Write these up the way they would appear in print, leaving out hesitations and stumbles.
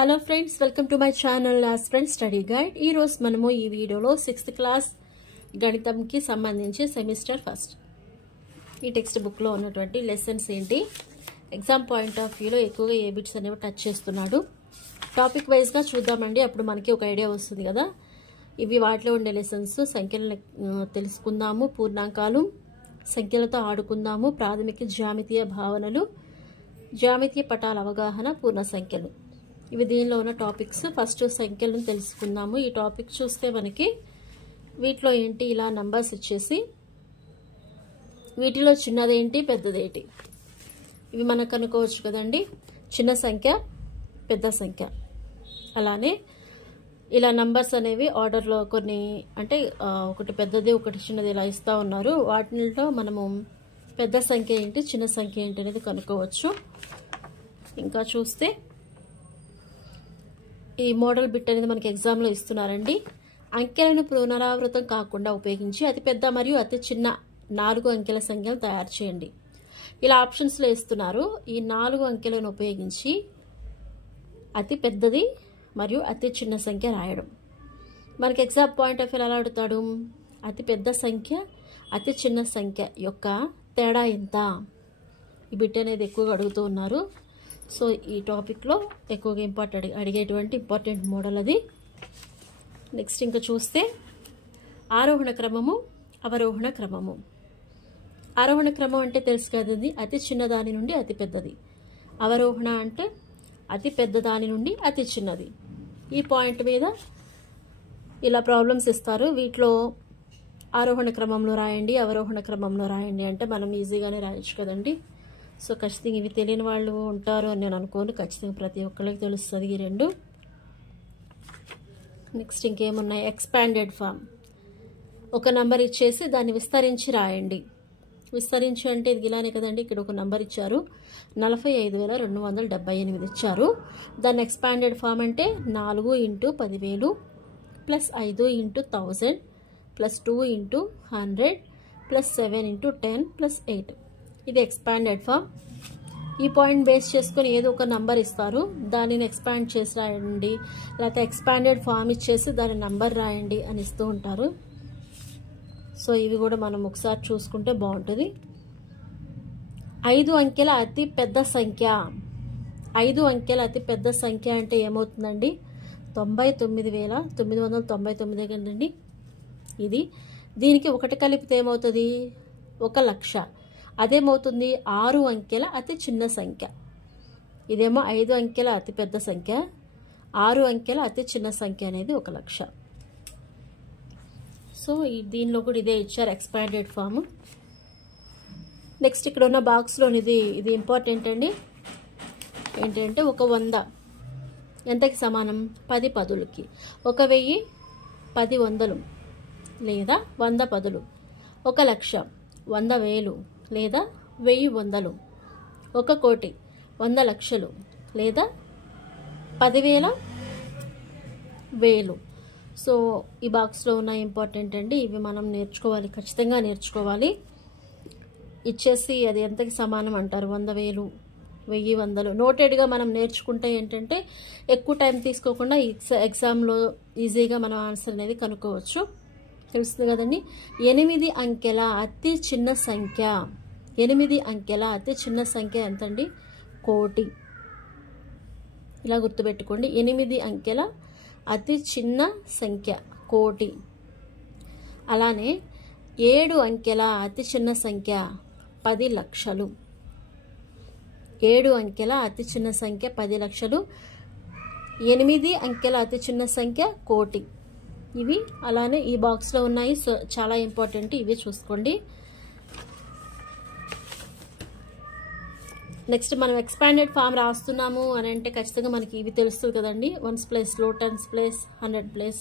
Hello friends, welcome to my channel friends study guide. ఈ రోజు మనము ఈ వీడియోలో 6th క్లాస్ గణితంకి సంబంధించి సెమిస్టర్ ఫస్ట్ ఈ టెక్స్ట్ బుక్లో ఉన్నటువంటి లెసన్స్ ఏంటి, ఎగ్జామ్ పాయింట్ ఆఫ్ వ్యూలో ఎక్కువగా ఏ బిట్స్ అనేవి టచ్ చేస్తున్నాడు, టాపిక్ వైజ్గా చూద్దామండి. అప్పుడు మనకి ఒక ఐడియా వస్తుంది కదా. ఇవి వాటిలో ఉండే లెసన్స్. సంఖ్యలను తెలుసుకుందాము, పూర్ణాంకాలు, సంఖ్యలతో ఆడుకుందాము, ప్రాథమిక జ్యామితీయ భావనలు, జ్యామితీయ పటాల అవగాహన, పూర్ణ సంఖ్యలు. ఇవి దీనిలో ఉన్న టాపిక్స్. ఫస్ట్ సంఖ్యలను తెలుసుకుందాము. ఈ టాపిక్ చూస్తే మనకి వీటిలో ఏంటి, ఇలా నంబర్స్ ఇచ్చేసి వీటిలో చిన్నదేంటి పెద్దదేంటి ఇవి మనకు అనుకోవచ్చు కదండి. చిన్న సంఖ్య, పెద్ద సంఖ్య. అలానే ఇలా నంబర్స్ అనేవి ఆర్డర్లో కొన్ని అంటే ఒకటి పెద్దది ఒకటి చిన్నది ఇలా ఇస్తూ ఉన్నారు. వాటిలో మనము పెద్ద సంఖ్య ఏంటి చిన్న సంఖ్య ఏంటి అనేది కనుక్కోవచ్చు. ఇంకా చూస్తే ఈ మోడల్ బిట్ అనేది మనకి ఎగ్జామ్లో ఇస్తున్నారండి. అంకెలను పునరావృతం కాకుండా ఉపయోగించి అతిపెద్ద మరియు అతి చిన్న 4 అంకెల సంఖ్యలు తయారు చేయండి. ఇలా ఆప్షన్స్లో ఇస్తున్నారు. ఈ 4 అంకెలను ఉపయోగించి అతి పెద్దది మరియు అతి చిన్న సంఖ్య రాయడం. మనకి ఎగ్జామ్ పాయింట్ ఆఫ్ వ్యూ ఎలా అడుగుతాడు, అతి పెద్ద సంఖ్య అతి చిన్న సంఖ్య యొక్క తేడా ఎంత, ఈ బిట్ అనేది ఎక్కువగా అడుగుతూ ఉన్నారు. సో ఈ టాపిక్లో ఎక్కువగా అడిగేటువంటి ఇంపార్టెంట్ మోడల్ అది. నెక్స్ట్ ఇంకా చూస్తే ఆరోహణ క్రమము, అవరోహణ క్రమము. ఆరోహణ క్రమం అంటే తెలుసు కదండి, అతి చిన్నదాని నుండి అతి పెద్దది. అవరోహణ అంటే అతి పెద్ద దాని నుండి అతి చిన్నది. ఈ పాయింట్ మీద ఇలా ప్రాబ్లమ్స్ ఇస్తారు. వీటిలో ఆరోహణ క్రమంలో రాయండి, అవరోహణ క్రమంలో రాయండి అంటే మనం ఈజీగానే రాయొచ్చు కదండి. సో ఖచ్చితంగా ఇవి తెలియని వాళ్ళు ఉంటారు అని నేను అనుకోను. ఖచ్చితంగా ప్రతి ఒక్కరికి తెలుస్తుంది ఈ రెండు. నెక్స్ట్ ఇంకేమున్నాయి, ఎక్స్పాండెడ్ ఫామ్. ఒక నంబర్ ఇచ్చేసి దాన్ని విస్తరించి రాయండి. విస్తరించి అంటే ఇది ఇలానే కదండి. ఇక్కడ ఒక నంబర్ ఇచ్చారు, 45,278 ఇచ్చారు. దాన్ని ఎక్స్పాండెడ్ ఫామ్ అంటే 4 × 10,000 + 5 × 1000 + 2 × 100 + 7 × 10 + 8. ఇది ఎక్స్పాండెడ్ ఫామ్. ఈ పాయింట్ బేస్ చేసుకొని ఏదో ఒక నంబర్ ఇస్తారు, దానిని ఎక్స్పాండ్ చేసి రాయండి, లేకపోతే ఎక్స్పాండెడ్ ఫామ్ ఇచ్చేసి దాని నంబర్ రాయండి అని ఇస్తూ ఉంటారు. సో ఇవి కూడా మనం ఒకసారి చూసుకుంటే బాగుంటుంది. 5 అంకెల అతి పెద్ద సంఖ్య. 5 అంకెల అతి పెద్ద సంఖ్య అంటే ఏమవుతుందండి, 99,999 కదండి ఇది. దీనికి ఒకటి కలిపితే ఏమవుతుంది, 1,00,000. అదేమవుతుంది 6 అంకెల అతి చిన్న సంఖ్య. ఇదేమో 5 అంకెల అతి పెద్ద సంఖ్య, 6 అంకెల అతి చిన్న సంఖ్య అనేది 1,00,000. సో దీనిలో కూడా ఇదే ఇచ్చారు, ఎక్స్పాండెడ్ ఫామ్. నెక్స్ట్ ఇక్కడ ఉన్న బాక్స్లోనిది ఇది ఇంపార్టెంట్ అండి. ఏంటంటే ఒక 100 ఎంతకి సమానం, 10 పదులకి. 1000 10 వందలు లేదా 100 పదులు. 1,00,000 100,000 లేదా 1000 వందలు. 1 కోటి 100 లక్షలు లేదా 10,000 1000. సో ఈ బాక్స్లో ఉన్న ఇంపార్టెంట్ అండి. ఇవి మనం నేర్చుకోవాలి, ఖచ్చితంగా నేర్చుకోవాలి. ఇచ్చేసి అది ఎంతకి సమానం అంటారు, 100,000 1000 వందలు. నోటెడ్గా మనం నేర్చుకుంటే ఏంటంటే ఎక్కువ టైం తీసుకోకుండా ఎగ్జామ్లో ఈజీగా మనం ఆన్సర్ అనేది కనుక్కోవచ్చు. తెలుస్తుంది కదండి. 8 అంకెల అతి చిన్న సంఖ్య. 8 అంకెల అతి చిన్న సంఖ్య ఎంతండి, 1,00,000. ఇలా గుర్తుపెట్టుకోండి, 8 అంకెల అతి చిన్న సంఖ్య 1,00,000. అలానే 7 అంకెల అతి చిన్న సంఖ్య 10 లక్షలు. 7 అంకెల అతి చిన్న సంఖ్య 10 లక్షలు. 8 అంకెల అతి చిన్న సంఖ్య 1,00,000. ఇవి అలానే ఈ బాక్స్లో ఉన్నాయి. సో చాలా ఇంపార్టెంట్, ఇవి చూసుకోండి. నెక్స్ట్ మనం ఎక్స్పాండెడ్ ఫామ్ రాస్తున్నాము అని అంటే ఖచ్చితంగా మనకి ఇవి తెలుస్తుంది కదండి, 1s ప్లేస్లో 10s ప్లేస్ 100 ప్లేస్.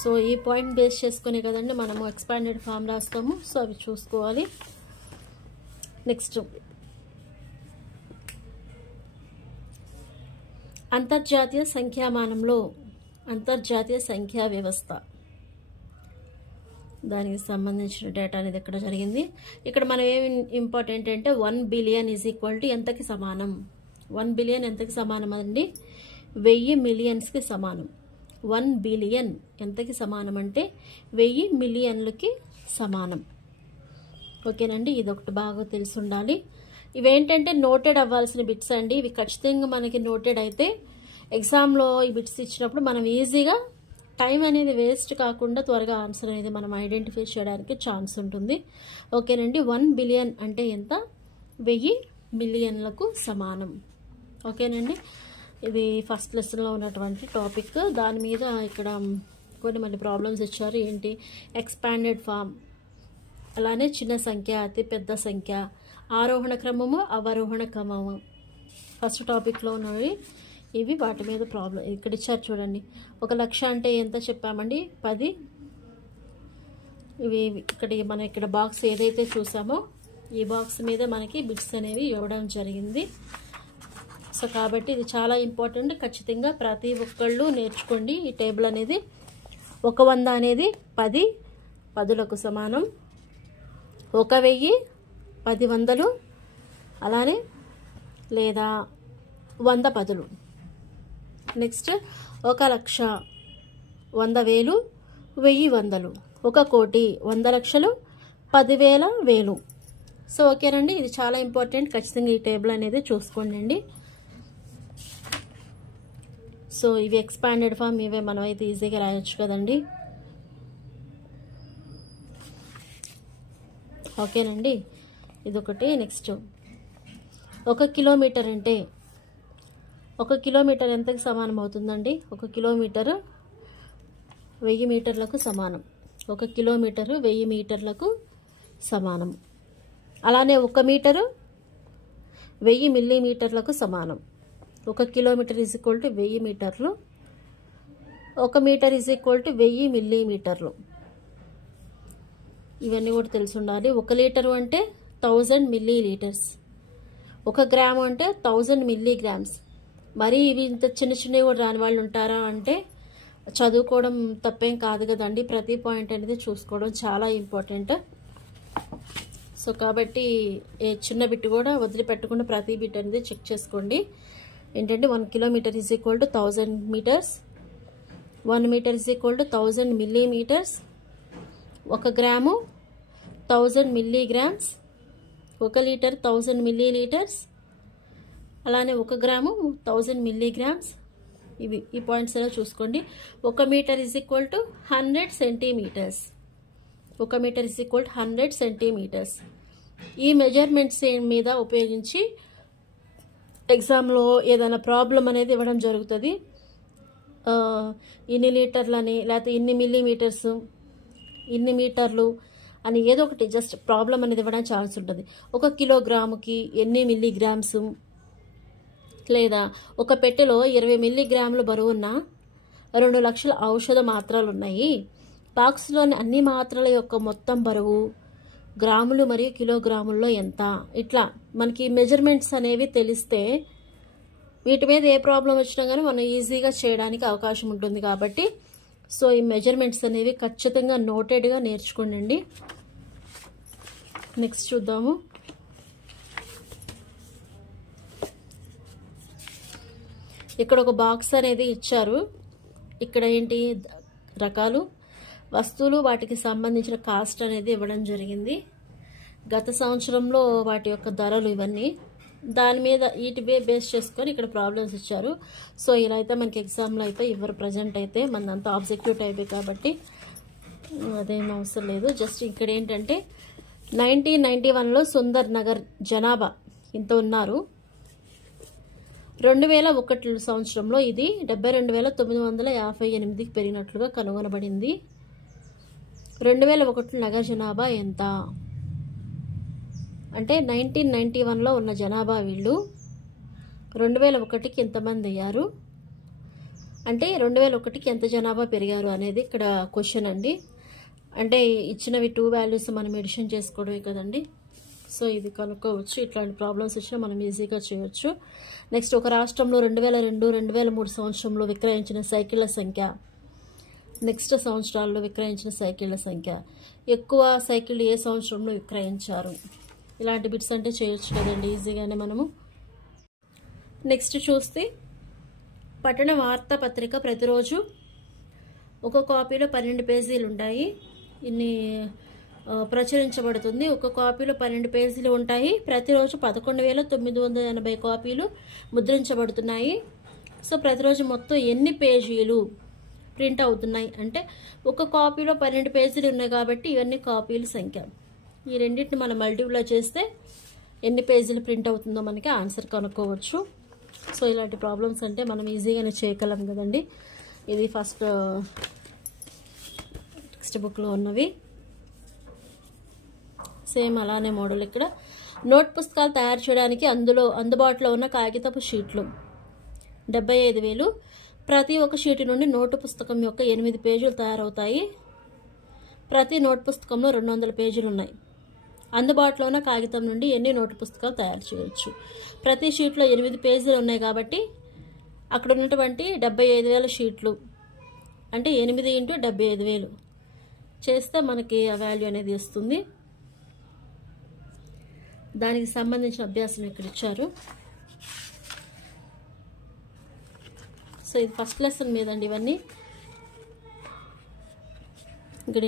సో ఈ పాయింట్ బేస్ చేసుకునే కదండి మనము ఎక్స్పాండెడ్ ఫామ్ రాస్తాము. సో అవి చూసుకోవాలి. నెక్స్ట్ అంతర్జాతీయ సంఖ్యామానంలో అంతర్జాతీయ సంఖ్యా వ్యవస్థ, దానికి సంబంధించిన డేటా అనేది ఎక్కడ జరిగింది. ఇక్కడ మనం ఏమి ఇంపార్టెంట్ అంటే 1 బిలియన్ ఈజ్ ఈక్వల్ టు ఎంతకి సమానం, 1 బిలియన్ ఎంతకి సమానం అండి? 1000 మిలియన్స్కి సమానం. 1 బిలియన్ ఎంతకి సమానం అంటే 1000 మిలియన్లకి సమానం. ఓకేనండి, ఇదొకటి బాగా తెలిసి ఉండాలి. ఇవేంటంటే నోటెడ్ అవ్వాల్సిన బిట్స్ అండి. ఇవి ఖచ్చితంగా మనకి నోటెడ్ అయితే ఎగ్జామ్లో ఈ బిట్స్ ఇచ్చినప్పుడు మనం ఈజీగా టైం అనేది వేస్ట్ కాకుండా త్వరగా ఆన్సర్ అనేది మనం ఐడెంటిఫై చేయడానికి ఛాన్స్ ఉంటుంది. ఓకేనండి, 1 బిలియన్ అంటే ఎంత? 1000 మిలియన్లకు సమానం. ఓకేనండి, ఇది ఫస్ట్ లెసన్లో ఉన్నటువంటి టాపిక్. దాని మీద ఇక్కడ కొన్ని మళ్ళీ ప్రాబ్లమ్స్ ఇచ్చారు. ఏంటి? ఎక్స్పాండెడ్ ఫామ్, అలానే చిన్న సంఖ్య, అతి పెద్ద సంఖ్య, ఆరోహణ క్రమము, అవరోహణ క్రమము ఫస్ట్ టాపిక్లో ఉన్నవి ఇవి. వాటి మీద ప్రాబ్లం ఇక్కడ ఇచ్చారు చూడండి. 1 లక్ష అంటే ఎంత చెప్పామండి? 10. ఇవి మనం ఇక్కడ బాక్స్ ఏదైతే చూసామో ఈ బాక్స్ మీద మనకి బిట్స్ అనేవి ఇవ్వడం జరిగింది. సో కాబట్టి ఇది చాలా ఇంపార్టెంట్. ఖచ్చితంగా ప్రతి ఒక్కళ్ళు నేర్చుకోండి ఈ టేబుల్ అనేది. 100 అనేది 10 పదులకు సమానం. 1000 10 వందలు, అలానే లేదా 100 పదులు. నెక్స్ట్ 1 లక్ష 100,000 1000 వందలు. 1 కోటి 100 లక్షలు 10,000 వేలు. సో ఓకేనండి, ఇది చాలా ఇంపార్టెంట్. ఖచ్చితంగా ఈ టేబుల్ అనేది చూసుకోండి. సో ఇవి ఎక్స్పాండెడ్ ఫామ్, ఇవే మనం అయితే ఈజీగా రాయొచ్చు కదండి. ఓకేనండి, ఇదొకటి. నెక్స్ట్ 1 కిలోమీటర్ అంటే 1 కిలోమీటర్ ఎంతకు సమానం అవుతుందండి? 1 కిలోమీటర్ 1000 మీటర్లకు సమానం. 1 కిలోమీటరు 1000 మీటర్లకు సమానం. అలానే 1 మీటరు 1000 మిల్లీమీటర్లకు సమానం. 1 కిలోమీటర్ ఈజ్ ఈక్వల్ టు 1000 మీటర్లు. 1 మీటర్ ఈజ్ ఈక్వల్ టు 1000 మిల్లీమీటర్లు. ఇవన్నీ కూడా తెలిసి ఉండాలి. 1 లీటరు అంటే 1000 మిల్లీ లీటర్స్. 1 గ్రాము అంటే 1000 మిల్లీగ్రామ్స్. మరి ఇవి ఇంత చిన్న చిన్నవి కూడా రాని వాళ్ళు ఉంటారా అంటే చదువుకోవడం తప్పేం కాదు కదండి. ప్రతి పాయింట్ అనేది చూసుకోవడం చాలా ఇంపార్టెంట్. సో కాబట్టి ఏ చిన్న బిట్ కూడా వదిలిపెట్టకుండా ప్రతి బిట్ అనేది చెక్ చేసుకోండి. ఏంటంటే 1 kilometre is equal to 1000 metres. 1 metre is equal to 1000 millimetres. 1 gram 1000 milligrams. 1 litre 1000 millilitres. అలానే 1 గ్రాము 1000 మిల్లీగ్రామ్స్. ఇవి ఈ పాయింట్స్ ఎలా చూసుకోండి. 1 metre is equal to 100 centimetres. 1 metre is equal to 100 centimetres. ఈ మెజర్మెంట్స్ మీద ఉపయోగించి ఎగ్జామ్లో ఏదైనా ప్రాబ్లం అనేది ఇవ్వడం జరుగుతుంది. ఇన్ని లీటర్లని, లేకపోతే ఇన్ని మిల్లీమీటర్స్, ఇన్ని మీటర్లు అని ఏదో ఒకటి జస్ట్ ప్రాబ్లం అనేది ఇవ్వడానికి ఛాన్స్ ఉంటుంది. 1 కిలోగ్రాముకి ఎన్ని మిల్లీగ్రామ్స్, లేదా ఒక పెట్టెలో 20 మిల్లీగ్రాములు బరువున్న 2 లక్షల ఔషధ మాత్రలు ఉన్నాయి. బాక్స్లోని అన్ని మాత్రల యొక్క మొత్తం బరువు గ్రాములు మరియు కిలోగ్రాముల్లో ఎంత? ఇట్లా మనకి మెజర్మెంట్స్ అనేవి తెలిస్తే వీటి మీద ఏ ప్రాబ్లం వచ్చినా కానీ మనం ఈజీగా చేయడానికి అవకాశం ఉంటుంది. కాబట్టి సో ఈ మెజర్మెంట్స్ అనేవి ఖచ్చితంగా నోటెడ్గా నేర్చుకోండి. నెక్స్ట్ చూద్దాము. ఇక్కడ ఒక బాక్స్ అనేది ఇచ్చారు. ఇక్కడ ఏంటి రకాలు వస్తువులు, వాటికి సంబంధించిన కాస్ట్ అనేది ఇవ్వడం జరిగింది. గత సంవత్సరంలో వాటి యొక్క ధరలు ఇవన్నీ, దాని మీద వీటివే బేస్ చేసుకొని ఇక్కడ ప్రాబ్లమ్స్ ఇచ్చారు. సో ఇలా అయితే మనకి ఎగ్జామ్లో అయితే ఇవ్వరు. ప్రజెంట్ అయితే మనంతా ఆబ్జెక్టివ్ టైపే కాబట్టి అదేం అవసరం లేదు. జస్ట్ ఇక్కడ ఏంటంటే 1991లో సుందర్ నగర్ జనాభా ఇంత ఉన్నారు. 2001 సంవత్సరంలో ఇది 72,958కి పెరిగినట్లుగా కనుగొనబడింది. 2001 నగర జనాభా ఎంత అంటే 1991లో ఉన్న జనాభా వీళ్ళు 2001కి ఎంతమంది అయ్యారు అంటే 2001కి ఎంత జనాభా పెరిగారు అనేది ఇక్కడ క్వశ్చన్ అండి. అంటే ఇచ్చినవి 2 వాల్యూస్ మనం ఎడిషన్ చేసుకోవడమే కదండి. సో ఇది కనుక్కోవచ్చు. ఇట్లాంటి ప్రాబ్లమ్స్ వచ్చినా మనం ఈజీగా చేయొచ్చు. నెక్స్ట్ ఒక రాష్ట్రంలో 2002-2003 సంవత్సరంలో విక్రయించిన సైకిళ్ల సంఖ్య, నెక్స్ట్ సంవత్సరాల్లో విక్రయించిన సైకిళ్ల సంఖ్య, ఎక్కువ సైకిళ్ళు ఏ సంవత్సరంలో విక్రయించారు, ఇలాంటి బిట్స్ అంటే చేయొచ్చు కదండి ఈజీగానే మనము. నెక్స్ట్ చూస్తే పట్టణ వార్తాపత్రిక ప్రతిరోజు ఒక కాపీలో 12 పేజీలు ఉంటాయి. ఇన్ని ప్రచురించబడుతుంది. ఒక కాపీలో 12 పేజీలు ఉంటాయి. ప్రతిరోజు 11,980 కాపీలు ముద్రించబడుతున్నాయి. సో ప్రతిరోజు మొత్తం ఎన్ని పేజీలు ప్రింట్ అవుతున్నాయి అంటే ఒక కాపీలో 12 పేజీలు ఉన్నాయి కాబట్టి ఇవన్నీ కాపీల సంఖ్య. ఈ రెండింటిని మనం మల్టిప్లై చేస్తే ఎన్ని పేజీలు ప్రింట్ అవుతుందో మనకి ఆన్సర్ కనుక్కోవచ్చు. సో ఇలాంటి ప్రాబ్లమ్స్ అంటే మనం ఈజీగానే చేయగలం కదండి. ఇది ఫస్ట్ టెక్స్ట్ బుక్లో ఉన్నవి. సేమ్ అలానే మోడల్ ఇక్కడ నోట్ పుస్తకాలు తయారు చేయడానికి అందుబాటులో ఉన్న కాగితపు షీట్లు 75,000. ప్రతి ఒక్క షీటు నుండి నోటు పుస్తకం యొక్క 8 పేజీలు తయారవుతాయి. ప్రతి నోట్ పుస్తకంలో 200 పేజీలు ఉన్నాయి. అందుబాటులో ఉన్న కాగితం నుండి ఎన్ని నోటు పుస్తకాలు తయారు చేయవచ్చు? ప్రతి షీట్లో 8 పేజీలు ఉన్నాయి కాబట్టి అక్కడ ఉన్నటువంటి 75,000 షీట్లు అంటే 8 × 75,000 చేస్తే మనకి ఆ వాల్యూ అనేది వస్తుంది. దానికి సంబంధించిన అభ్యాసం ఇక్కడ ఇచ్చారు. సో ఇది ఫస్ట్ లెసన్ మీదండి. ఇవన్నీ ఇక్కడ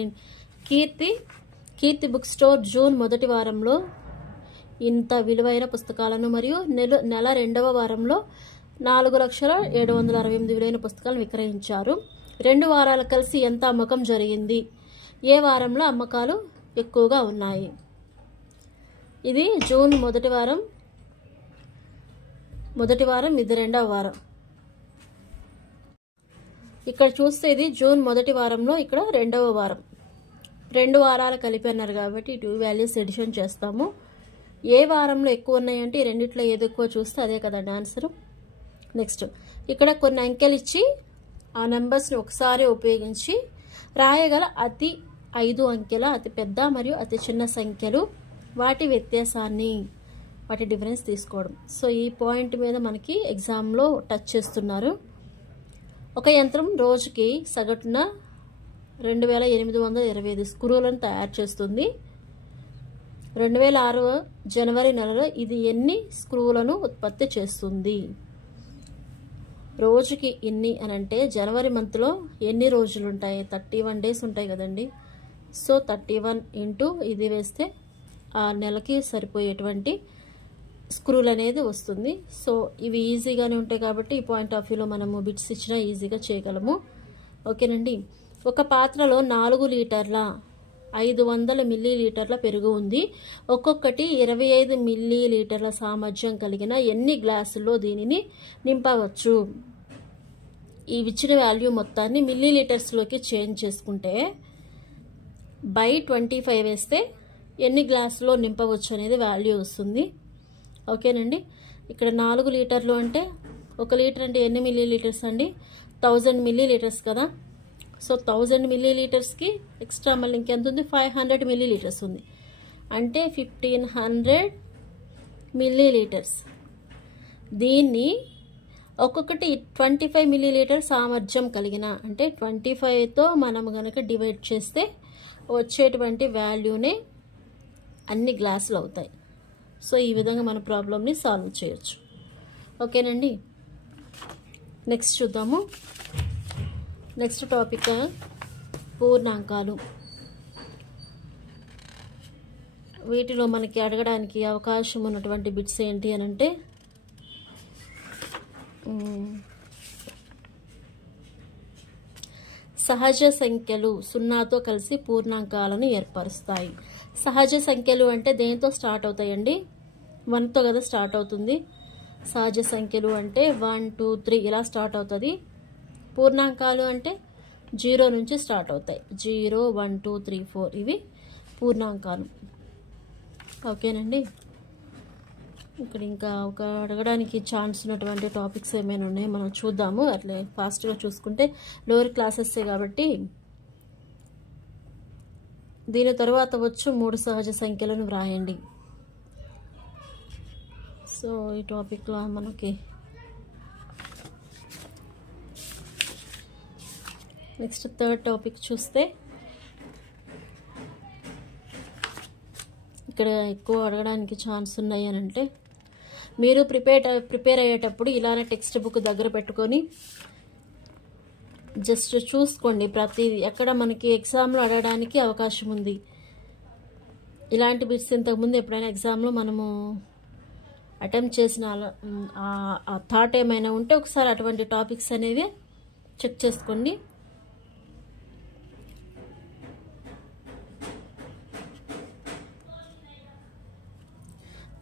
కీర్తి బుక్ స్టోర్ జూన్ మొదటి వారంలో ఇంత విలువైన పుస్తకాలను మరియు నెల రెండవ వారంలో 4,768,000 విలువైన పుస్తకాలను విక్రయించారు. 2 వారాలు కలిసి ఎంత అమ్మకం జరిగింది? ఏ వారంలో అమ్మకాలు ఎక్కువగా ఉన్నాయి? ఇది జూన్ మొదటి వారం, ఇది రెండవ వారం. ఇక్కడ చూస్తే ఇది జూన్ మొదటి వారంలో, ఇక్కడ రెండవ వారం. 2 వారాలు కలిపి అన్నారు కాబట్టి 2 వాల్యూస్ ఎడిషన్ చేస్తాము. ఏ వారంలో ఎక్కువ ఉన్నాయంటే ఈ రెండిట్లో ఏది ఎక్కువ చూస్తే అదే కదండి ఆన్సరు. నెక్స్ట్ ఇక్కడ కొన్ని అంకెలు ఇచ్చి ఆ నెంబర్స్ని ఒకసారి ఉపయోగించి రాయగల 5 అంకెల అతి పెద్ద మరియు అతి చిన్న సంఖ్యలు, వాటి వ్యత్యాసాన్ని, వాటి డిఫరెన్స్ తీసుకోవడం. సో ఈ పాయింట్ మీద మనకి ఎగ్జామ్లో టచ్ చేస్తున్నారు. ఒక యంత్రం రోజుకి సగటున 2,825 స్క్రూలను తయారు చేస్తుంది. 2006 జనవరి నెలలో ఇది ఎన్ని స్క్రూలను ఉత్పత్తి చేస్తుంది? రోజుకి ఇన్ని అని అంటే జనవరి మంత్లో ఎన్ని రోజులు ఉంటాయి? 31 డేస్ ఉంటాయి కదండి. సో 31 ఇంటూ ఇది వేస్తే ఆ నెలకి సరిపోయేటువంటి స్క్రూలు అనేది వస్తుంది. సో ఇవి ఈజీగానే ఉంటాయి కాబట్టి ఈ పాయింట్ ఆఫ్ వ్యూలో మనము బిట్స్ ఇచ్చినా ఈజీగా చేయగలము. ఓకేనండి. ఒక పాత్రలో 4 లీటర్ల 500 మిల్లీలీటర్ల పెరుగు ఉంది. ఒక్కొక్కటి 25 మిల్లీలీటర్ల సామర్థ్యం కలిగిన ఎన్ని గ్లాసుల్లో దీనిని నింపవచ్చు? ఈ ఇచ్చిన వాల్యూ మొత్తాన్ని మిల్లీలీటర్స్లోకి చేంజ్ చేసుకుంటే బై 25 వేస్తే ఎన్ని గ్లాసులో నింపవచ్చు అనేది వాల్యూ వస్తుంది. ఓకేనండి. ఇక్కడ 4 లీటర్లు అంటే 1 లీటర్ అంటే ఎన్ని మిల్లీలీటర్స్ అండి? 1000 మిల్లీలీటర్స్ కదా. సో 1000 మిల్లీలీటర్స్కి ఎక్స్ట్రా మళ్ళీ ఇంకెంత ఉంది? 500 మిల్లీలీటర్స్ ఉంది. అంటే 1500 మిల్లీలీటర్స్. దీన్ని ఒక్కొక్కటి 25 మిల్లీలీటర్ సామర్థ్యం కలిగిన అంటే 25తో మనం కనుక డివైడ్ చేస్తే వచ్చేటువంటి వాల్యూనే అన్ని గ్లాసులు అవుతాయి. సో ఈ విధంగా మన ప్రాబ్లమ్ని సాల్వ్ చేయొచ్చు. ఓకేనండి. నెక్స్ట్ చూద్దాము. నెక్స్ట్ టాపిక్ పూర్ణాంకాలు. వీటిలో మనకి అడగడానికి అవకాశం ఉన్నటువంటి బిట్స్ ఏంటి అని అంటే సహజ సంఖ్యలు 0తో కలిసి పూర్ణాంకాలను ఏర్పరుస్తాయి. సహజ సంఖ్యలు అంటే దేనితో స్టార్ట్ అవుతాయండి? 1తో కదా స్టార్ట్ అవుతుంది. సహజ సంఖ్యలు అంటే 1 2 3 ఇలా స్టార్ట్ అవుతుంది. పూర్ణాంకాలు అంటే 0 నుంచి స్టార్ట్ అవుతాయి. 0 1 2 3 4 ఇవి పూర్ణాంకాలు. ఓకేనండి. ఇక్కడ ఇంకా ఒక అడగడానికి ఛాన్స్ ఉన్నటువంటి టాపిక్స్ ఏమైనా ఉన్నాయి మనం చూద్దాము. అట్లే ఫాస్ట్గా చూసుకుంటే లోవర్ క్లాసెస్సే కాబట్టి దీని తర్వాత వచ్చు 3 సహజ సంఖ్యలను వ్రాయండి. సో ఈ టాపిక్లో మనకి నెక్స్ట్ థర్డ్ టాపిక్ చూస్తే ఇక్కడ ఎక్కువ అడగడానికి ఛాన్స్ ఉన్నాయి అని అంటే మీరు ప్రిపేర్ అయ్యేటప్పుడు ఇలానే టెక్స్ట్ బుక్ దగ్గర పెట్టుకొని జస్ట్ చూసుకోండి. ప్రతిదీ ఎక్కడ మనకి ఎగ్జామ్లో అడగడానికి అవకాశం ఉంది. ఇలాంటి బిట్స్ ఇంతకుముందు ఎప్పుడైనా ఎగ్జామ్లో మనము అటెంప్ట్ చేసిన ఆ థాట్ ఏమైనా ఉంటే ఒకసారి అటువంటి టాపిక్స్ అనేవి చెక్ చేసుకోండి.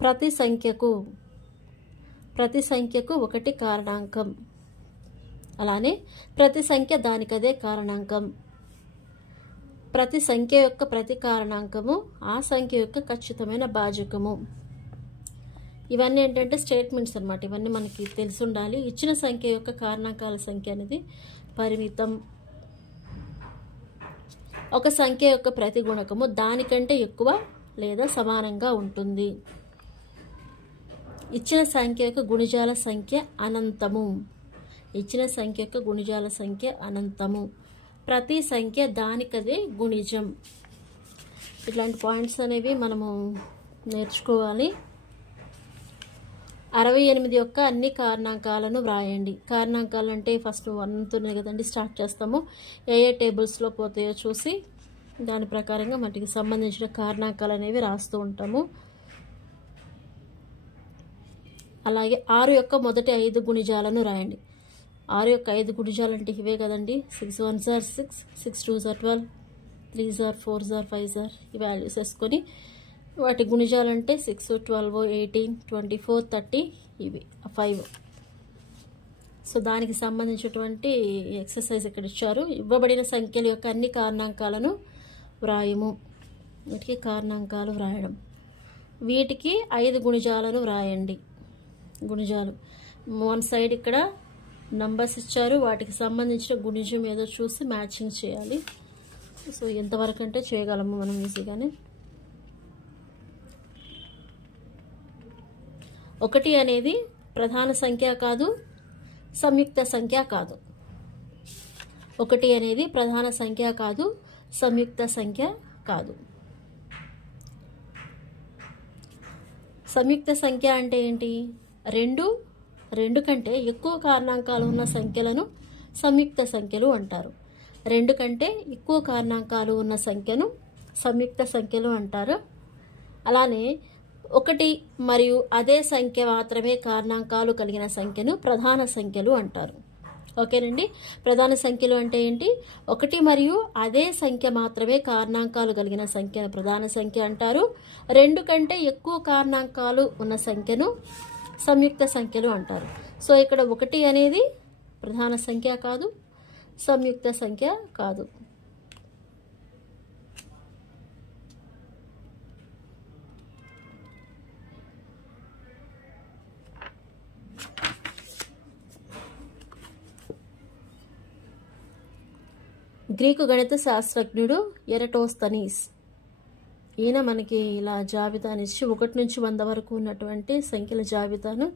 ప్రతి సంఖ్యకు ఒకటి కారణాంకం, అలానే ప్రతి సంఖ్య దానికదే కారణాంకం. ప్రతి సంఖ్య యొక్క ప్రతి కారణాంకము ఆ సంఖ్య యొక్క ఖచ్చితమైన భాజకము. ఇవన్నీ ఏంటంటే స్టేట్మెంట్స్ అన్నమాట. ఇవన్నీ మనకి తెలిసి ఉండాలి. ఇచ్చిన సంఖ్య యొక్క కారణాంకాల సంఖ్య అనేది పరిమితం. ఒక సంఖ్య యొక్క ప్రతి గుణకము దానికంటే ఎక్కువ లేదా సమానంగా ఉంటుంది. ఇచ్చిన సంఖ్య యొక్క గుణిజాల సంఖ్య అనంతము. ఇచ్చిన సంఖ్య యొక్క గుణిజాల సంఖ్య అనంతము. ప్రతి సంఖ్య దానికదే గుణిజం. ఇట్లాంటి పాయింట్స్ అనేవి మనము నేర్చుకోవాలి. 68 యొక్క అన్ని కారణాంకాలను వ్రాయండి. కారణాంకాలు అంటే ఫస్ట్ 1తోనే కదండి స్టార్ట్ చేస్తాము. ఏ టేబుల్స్లో పోతాయో చూసి దాని ప్రకారంగా వాటికి సంబంధించిన కారణాంకాలు అనేవి రాస్తూ ఉంటాము. అలాగే 6 యొక్క మొదటి 5 గుణిజాలను రాయండి. 6 యొక్క 5 గుణిజాలు అంటే ఇవే కదండి. 6 1s are 6, 6 2s are 12, 3s are 4s are 5s are ఈ వాల్యూస్ వేసుకొని వాటి గుణిజాలంటే 6 12 18 24 30 ఇవి 5. సో దానికి సంబంధించినటువంటి ఎక్సర్సైజ్ ఇక్కడ ఇచ్చారు. ఇవ్వబడిన సంఖ్యల యొక్క అన్ని కారణాంకాలను వ్రాయము. వీటికి కారణాంకాలు వ్రాయడం. వీటికి 5 గుణిజాలను వ్రాయండి. గుణిజాలు వన్ సైడ్ ఇక్కడ నంబర్స్ ఇచ్చారు. వాటికి సంబంధించిన గుణిజం ఏదో చూసి మ్యాచింగ్ చేయాలి. సో ఎంతవరకు అంటే చేయగలము మనం ఈజీగానే. 1 అనేది ప్రధాన సంఖ్య కాదు, సంయుక్త సంఖ్య కాదు. 1 అనేది ప్రధాన సంఖ్య కాదు, సంయుక్త సంఖ్య కాదు. సంయుక్త సంఖ్య అంటే ఏంటి? రెండు కంటే ఎక్కువ కారణాంకాలు ఉన్న సంఖ్యలను సంయుక్త సంఖ్యలు అంటారు. 2 కంటే ఎక్కువ కారణాంకాలు ఉన్న సంఖ్యను సంయుక్త సంఖ్యలు అంటారు. అలానే 1 మరియు అదే సంఖ్య మాత్రమే కారణాంకాలు కలిగిన సంఖ్యను ప్రధాన సంఖ్యలు అంటారు. ఓకేనండి. ప్రధాన సంఖ్యలు అంటే ఏంటి? 1 మరియు అదే సంఖ్య మాత్రమే కారణాంకాలు కలిగిన సంఖ్యను ప్రధాన సంఖ్య అంటారు. 2 కంటే ఎక్కువ కారణాంకాలు ఉన్న సంఖ్యను సంయుక్త సంఖ్యలు అంటారు. సో ఇక్కడ 1 అనేది ప్రధాన సంఖ్య కాదు, సంయుక్త సంఖ్య కాదు. గ్రీకు గణిత శాస్త్రజ్ఞుడు ఎరటోస్తనీస్, ఈయన మనకి ఇలా జాబితానిచ్చి 1 నుంచి 100 వరకు ఉన్నటువంటి సంఖ్యల జాబితాను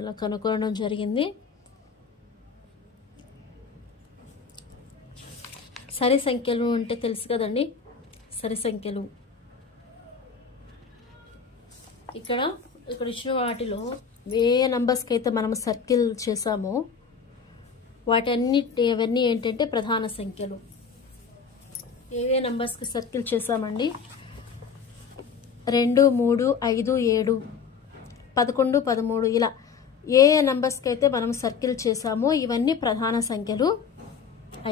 ఇలా కనుక్కోవడం జరిగింది. సరి సంఖ్యలు అంటే తెలుసు కదండి. సరి సంఖ్యలు ఇక్కడ ఇచ్చిన వాటిలో ఏ నంబర్స్కి అయితే మనం సర్కిల్ చేసామో అవన్నీ ఏంటంటే ప్రధాన సంఖ్యలు. ఏవే నంబర్స్కి సర్కిల్ చేసామండి? 2 3 5 7 11 13 ఇలా ఏ నంబర్స్కి అయితే మనం సర్కిల్ చేసామో ఇవన్నీ ప్రధాన సంఖ్యలు.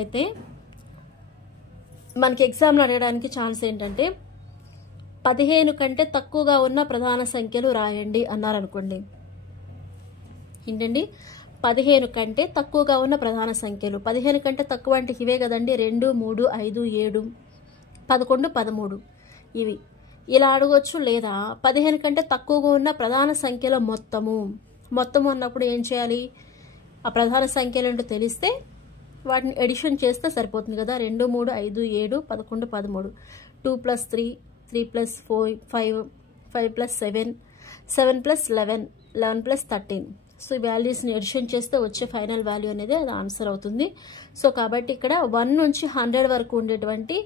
అయితే మనకి ఎగ్జామ్లో అడగడానికి ఛాన్స్ ఏంటంటే 15 కంటే తక్కువగా ఉన్న ప్రధాన సంఖ్యలు రాయండి అన్నారనుకోండి. ఏంటండి? 15 కంటే తక్కువగా ఉన్న ప్రధాన సంఖ్యలు. 15 కంటే తక్కువ అంటే ఇవే కదండి. 2 3 5 7 11 13 ఇవి ఇలా అడగొచ్చు. లేదా 15 కంటే తక్కువగా ఉన్న ప్రధాన సంఖ్యల మొత్తము అన్నప్పుడు ఏం చేయాలి? ఆ ప్రధాన సంఖ్యలు ఏంటో తెలిస్తే వాటిని ఎడిషన్ చేస్తే సరిపోతుంది కదా. 2 3 5 7 11 13 2 + 3 3 + 4 5 5 + 7 7 + 11 11 + 13. సో ఈ వాల్యూస్ని ఎడిషన్ చేస్తే వచ్చే ఫైనల్ వాల్యూ అనేది అది ఆన్సర్ అవుతుంది. సో కాబట్టి ఇక్కడ 1 నుంచి 100 వరకు ఉండేటువంటి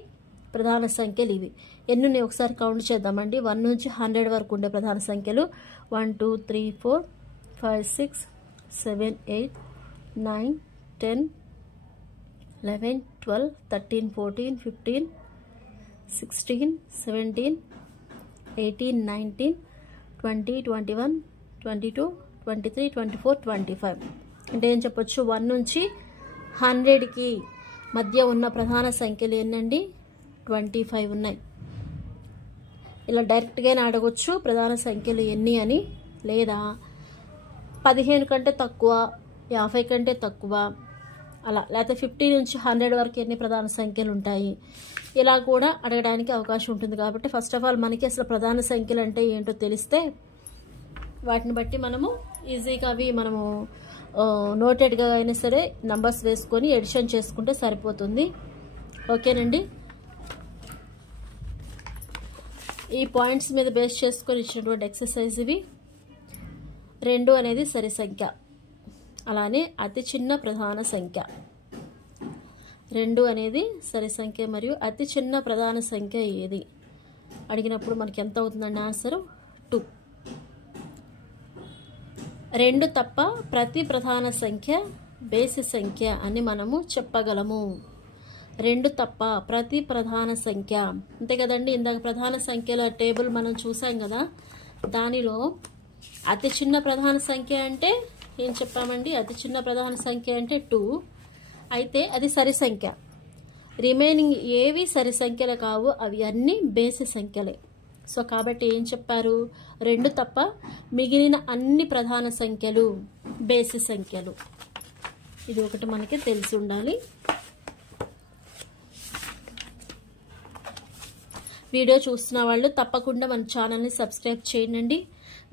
ప్రధాన సంఖ్యలు ఇవి. ఎన్ని ఉన్నాయి ఒకసారి కౌంట్ చేద్దామండి. 1 నుంచి 100 వరకు ఉండే ప్రధాన సంఖ్యలు 1 2 3 4 5 6 7 8 9 10 11 12 13 14 15 16 17 18 19 20 21 22 23 24 25. అంటే ఏం చెప్పొచ్చు, 1 నుంచి 100కి మధ్య ఉన్న ప్రధాన సంఖ్యలు ఏంటండి 25 ఉన్నాయి. ఇలా డైరెక్ట్గానే అడగొచ్చు ప్రధాన సంఖ్యలు ఎన్ని అని, లేదా 15 కంటే తక్కువ, 50 కంటే తక్కువ, అలా, లేకపోతే 50 నుంచి 100 వరకు ఎన్ని ప్రధాన సంఖ్యలు ఉంటాయి, ఇలా కూడా అడగడానికి అవకాశం ఉంటుంది. కాబట్టి ఫస్ట్ ఆఫ్ ఆల్ మనకి అసలు ప్రధాన సంఖ్యలు అంటే ఏంటో తెలిస్తే వాటిని బట్టి మనము ఈజీగా అవి మనము నోటెడ్గా అయినా సరే నంబర్స్ వేసుకొని ఎడిషన్ చేసుకుంటే సరిపోతుంది. ఓకేనండి. ఈ పాయింట్స్ మీద బేస్ చేసుకొని ఇచ్చినటువంటి ఎక్సర్సైజ్ ఇవి. 2 అనేది సరి సంఖ్య, అలానే అతి చిన్న ప్రధాన సంఖ్య. 2 అనేది సరి సంఖ్య మరియు అతి చిన్న ప్రధాన సంఖ్య ఏది అడిగినప్పుడు మనకి ఎంత అవుతుందండి ఆన్సర్ 2. 2 తప్ప ప్రతి ప్రధాన సంఖ్య బేసి సంఖ్య అని మనము చెప్పగలము. 2 తప్ప ప్రతి ప్రధాన సంఖ్య, అంతే కదండి. ఇందాక ప్రధాన సంఖ్యల టేబుల్ మనం చూసాం కదా, దానిలో అతి చిన్న ప్రధాన సంఖ్య అంటే ఏం చెప్పామండి, అతి చిన్న ప్రధాన సంఖ్య అంటే 2, అయితే అది సరి సంఖ్య. రిమైనింగ్ ఏవి సరి సంఖ్యలు కావు, అవి అన్నీ బేసి సంఖ్యలే. సో కాబట్టి ఏం చెప్పారు, 2 తప్ప మిగిలిన అన్ని ప్రధాన సంఖ్యలు బేసి సంఖ్యలు. ఇది ఒకటి మనకి తెలిసి ఉండాలి. వీడియో చూస్తున్న వాళ్ళు తప్పకుండా మన ఛానల్ని సబ్స్క్రైబ్ చేయండి.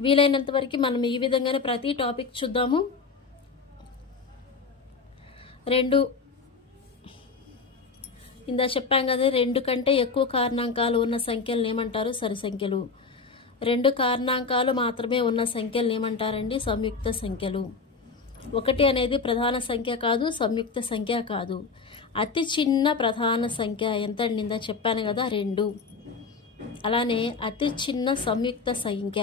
వీలైనంత వరకు మనం ఈ విధంగానే ప్రతి టాపిక్ చూద్దాము. 2 ఇందా చెప్పాం కదా, 2 కంటే ఎక్కువ కారణాంకాలు ఉన్న సంఖ్యలను ఏమంటారు, సరి సంఖ్యలు. 2 కారణాంకాలు మాత్రమే ఉన్న సంఖ్యలను ఏమంటారండి, సంయుక్త సంఖ్యలు. 1 అనేది ప్రధాన సంఖ్య కాదు, సంయుక్త సంఖ్య కాదు. అతి చిన్న ప్రధాన సంఖ్య ఎంత అండి, ఇందా చెప్పాను కదా 2. అలానే అతి చిన్న సంయుక్త సంఖ్య,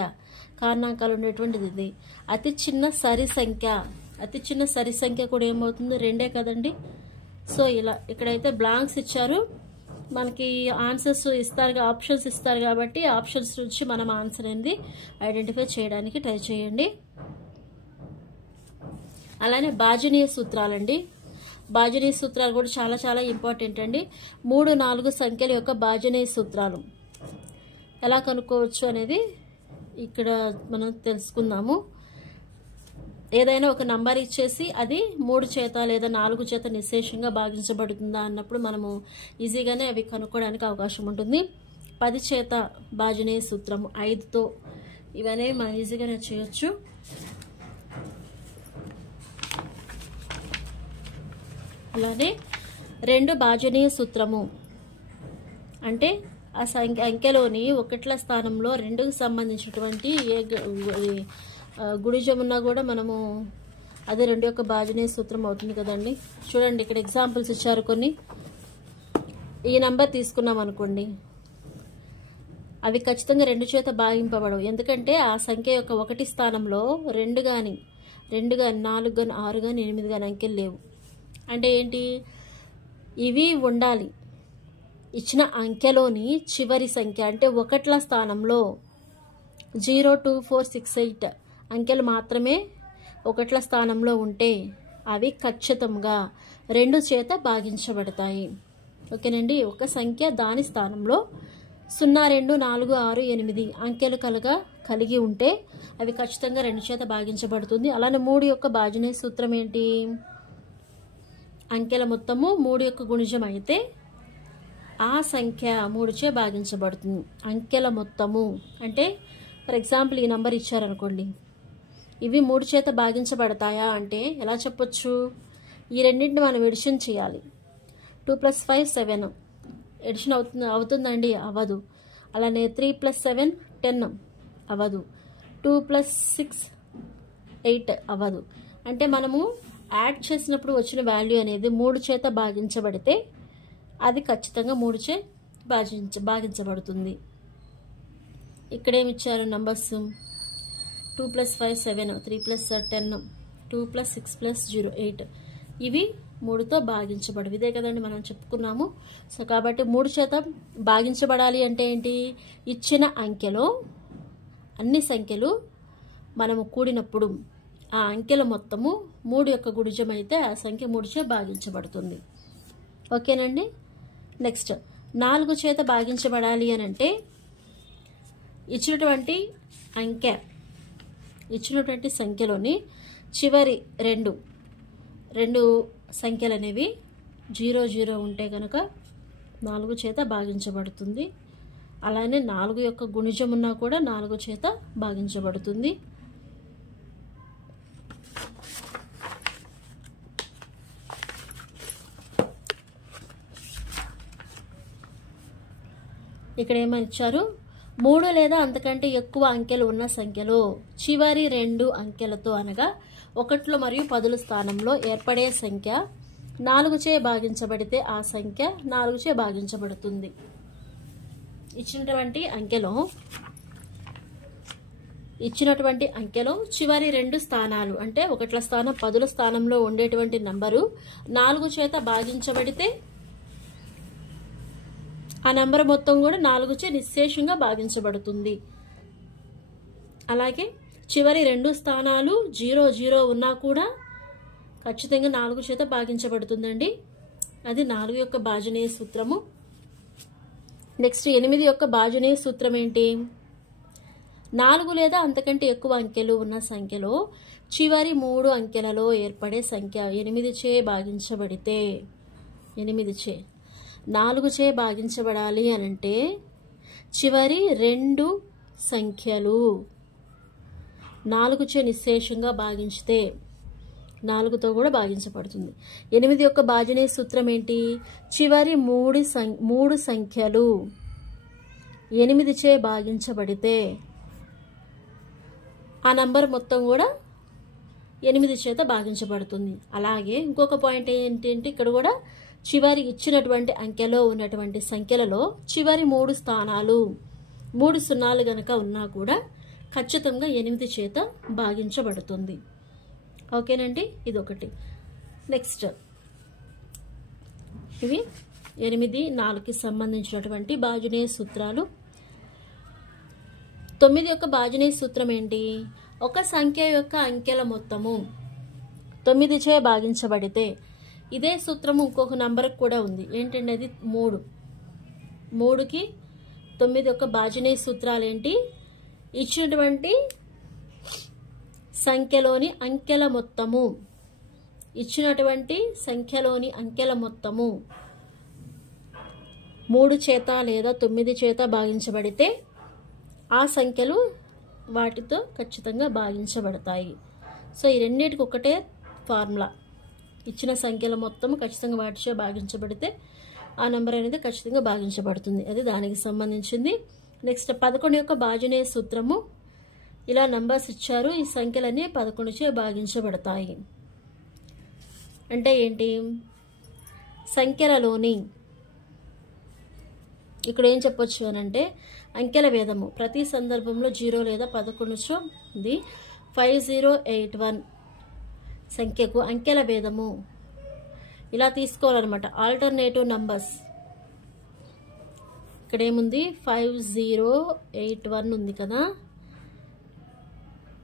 కారణాంకాలు ఉండేటువంటిది ఇది. అతి చిన్న సరి సంఖ్య, అతి చిన్న సరి సంఖ్య కూడా ఏమవుతుంది, 2 కదండి. సో ఇలా ఇక్కడైతే బ్లాంక్స్ ఇచ్చారు, మనకి ఆన్సర్స్ ఇస్తారు, ఆప్షన్స్ ఇస్తారు కాబట్టి ఆప్షన్స్ నుంచి మనం ఆన్సర్ అనేది ఐడెంటిఫై చేయడానికి ట్రై చేయండి. అలానే భాజనీయ సూత్రాలండి. భాజనీయ సూత్రాలు కూడా చాలా చాలా ఇంపార్టెంట్ అండి. 3, 4 సంఖ్యల యొక్క భాజనీయ సూత్రాలు ఎలా కనుక్కోవచ్చు అనేది ఇక్కడ మనం తెలుసుకుందాము. ఏదైనా ఒక నంబర్ ఇచ్చేసి అది 3 చేత లేదా 4 చేత నిశ్శేషంగా భాగించబడుతుందా అన్నప్పుడు మనము ఈజీగానే అవి కనుక్కోవడానికి అవకాశం ఉంటుంది. 10 చేత భాజనీయ సూత్రము 5తో ఇవన్నీ మనం ఈజీగానే చేయొచ్చు. అలానే 2 భాజనీయ సూత్రము అంటే ఆ అంకెలోని 1ల స్థానంలో 2కు సంబంధించినటువంటి ఏ గుణిజం ఉన్నా కూడా మనము అదే 2 యొక్క భాజనీయ సూత్రం అవుతుంది కదండి. చూడండి ఇక్కడ ఎగ్జాంపుల్స్ ఇచ్చారు కొన్ని. ఈ నంబర్ తీసుకున్నాం అనుకోండి, అవి ఖచ్చితంగా 2 చేత భాగింపబడవు. ఎందుకంటే ఆ సంఖ్య యొక్క 1 స్థానంలో 2 కానీ 4 కానీ 6 కానీ 8 కానీ అంకెలు లేవు. అంటే ఏంటి, ఇవి ఉండాలి. ఇచ్చిన అంకెలోని చివరి సంఖ్య అంటే 1ల స్థానంలో 0 2 4 6 8 అంకెలు మాత్రమే 1ల స్థానంలో ఉంటే అవి ఖచ్చితంగా 2 చేత భాగించబడతాయి. ఓకేనండి. ఒక సంఖ్య దాని స్థానంలో 0 2 4 6 8 అంకెలు కలిగి ఉంటే అవి ఖచ్చితంగా 2 చేత భాగించబడుతుంది. అలానే 3 యొక్క భాజనీయ సూత్రం ఏంటి, అంకెల మొత్తము 3 యొక్క గుణిజం అయితే ఆ సంఖ్య 3 చే భాగించబడుతుంది. అంకెల మొత్తము అంటే ఫర్ ఎగ్జాంపుల్ ఈ నంబర్ ఇచ్చారనుకోండి, ఇవి 3 చేత భాగించబడతాయా అంటే ఎలా చెప్పొచ్చు, ఈ రెండింటిని మనం ఎడిషన్ చేయాలి. 2 + 5 7 ఎడిషన్ అవుతుందండి, అవ్వదు. అలానే 3 + 7 10 అవ్వదు. 2 + 6 8 అవ్వదు. అంటే మనము యాడ్ చేసినప్పుడు వచ్చిన వాల్యూ అనేది 3 చేత భాగించబడితే అది ఖచ్చితంగా 3 చే భాగించబడుతుంది. ఇక్కడేమిచ్చారు నంబర్స్ 2 + 5 7, 3 + 10, 2 + 6 + 0 8. ఇవి 3తో భాగించబడవు. ఇదే కదండి మనం చెప్పుకున్నాము. సో కాబట్టి 3 చేత భాగించబడాలి అంటే ఏంటి? ఇచ్చిన అంకెలో అన్ని సంఖ్యలు మనము కూడినప్పుడు ఆ అంకెల మొత్తము 3 యొక్క గుణిజం అయితే ఆ సంఖ్య 3 చే భాగించబడుతుంది. ఓకేనండి. నెక్స్ట్ 4 చేత భాగించబడాలి అని అంటే ఇచ్చినటువంటి సంఖ్యలోని చివరి రెండు సంఖ్యలు అనేవి 0 0 ఉంటే కనుక 4 చేత భాగించబడుతుంది. అలానే 4 యొక్క గుణిజం ఉన్నా కూడా 4 చేత భాగించబడుతుంది. ఇక్కడ ఏమని ఇచ్చారు? 3 లేదా అంతకంటే ఎక్కువ అంకెలు ఉన్న సంఖ్యలో చివరి 2 అంకెలతో అనగా 1 మరియు 10 స్థానంలో ఏర్పడే సంఖ్య 4 చే భాగించబడితే ఆ సంఖ్య 4 చే భాగించబడుతుంది. ఇచ్చినటువంటి అంకెలో చివరి 2 స్థానాలు అంటే 1ల స్థానం 10ల స్థానంలో ఉండేటువంటి నంబరు 4 చేత భాగించబడితే ఆ నంబర్ మొత్తం కూడా 4 చే నిశ్శేషంగా భాగించబడుతుంది. అలాగే చివరి 2 స్థానాలు 0 0 ఉన్నా కూడా ఖచ్చితంగా 4 చేత భాగించబడుతుందండి. అది 4 యొక్క భాజనీయ సూత్రము. నెక్స్ట్ 8 యొక్క భాజనీయ సూత్రం ఏంటి? 4 లేదా అంతకంటే ఎక్కువ అంకెలు ఉన్న సంఖ్యలో చివరి 3 అంకెలలో ఏర్పడే సంఖ్య 8 చే భాగించబడితే 4 చే భాగించబడాలి అనంటే చివరి 2 సంఖ్యలు 4 చే నిశ్శేషంగా భాగించితే 4తో కూడా భాగించబడుతుంది. 8 యొక్క భాజనీయ సూత్రం ఏంటి? చివరి 3 సంఖ్యలు 8 చే భాగించబడితే ఆ నంబర్ మొత్తం కూడా 8 చేత భాగించబడుతుంది. అలాగే ఇంకొక పాయింట్ ఏంటంటే ఇక్కడ కూడా చివరి ఇచ్చినటువంటి అంకెలో ఉన్నటువంటి సంఖ్యలలో చివరి 3 స్థానాలు 3 సున్నాలు గనక ఉన్నా కూడా ఖచ్చితంగా 8 చేత భాగించబడుతుంది. ఓకేనండి. ఇదొకటి. నెక్స్ట్ ఇవి 8 4కి సంబంధించినటువంటి భాజనీయ సూత్రాలు. 9 యొక్క భాజనీయ సూత్రం ఏంటి? ఒక సంఖ్య యొక్క అంకెల మొత్తము 9 చే భాగించబడితే ఇదే సూత్రము ఇంకొక నంబర్కి కూడా ఉంది. ఏంటంటే అది 3కి 9 యొక్క భాజనీయ సూత్రాలు ఏంటి? ఇచ్చినటువంటి సంఖ్యలోని అంకెల మొత్తము 3 చేత లేదా 9 చేత భాగించబడితే ఆ సంఖ్యలు వాటితో ఖచ్చితంగా భాగించబడతాయి. సో ఈ రెండింటికి ఒకటే ఫార్ములా. ఇచ్చిన సంఖ్యల మొత్తం ఖచ్చితంగా వాటిచే భాగించబడితే ఆ నెంబర్ అనేది ఖచ్చితంగా భాగించబడుతుంది. అది దానికి సంబంధించింది. నెక్స్ట్ 11 యొక్క భాజనీయ సూత్రము. ఇలా నంబర్స్ ఇచ్చారు, ఈ సంఖ్యలన్నీ 11 చే భాగించబడతాయి. అంటే ఏంటి? సంఖ్యలలోని ఇక్కడ ఏం చెప్పొచ్చు అనంటే అంకెల భేదము ప్రతి సందర్భంలో 0 లేదా 11 ఉంది. 5081 సంఖ్యకు అంకెల భేదము ఇలా తీసుకోవాలన్నమాట. ఆల్టర్నేటివ్ నంబర్స్ ఇక్కడ ఏముంది? 5081 ఉంది కదా.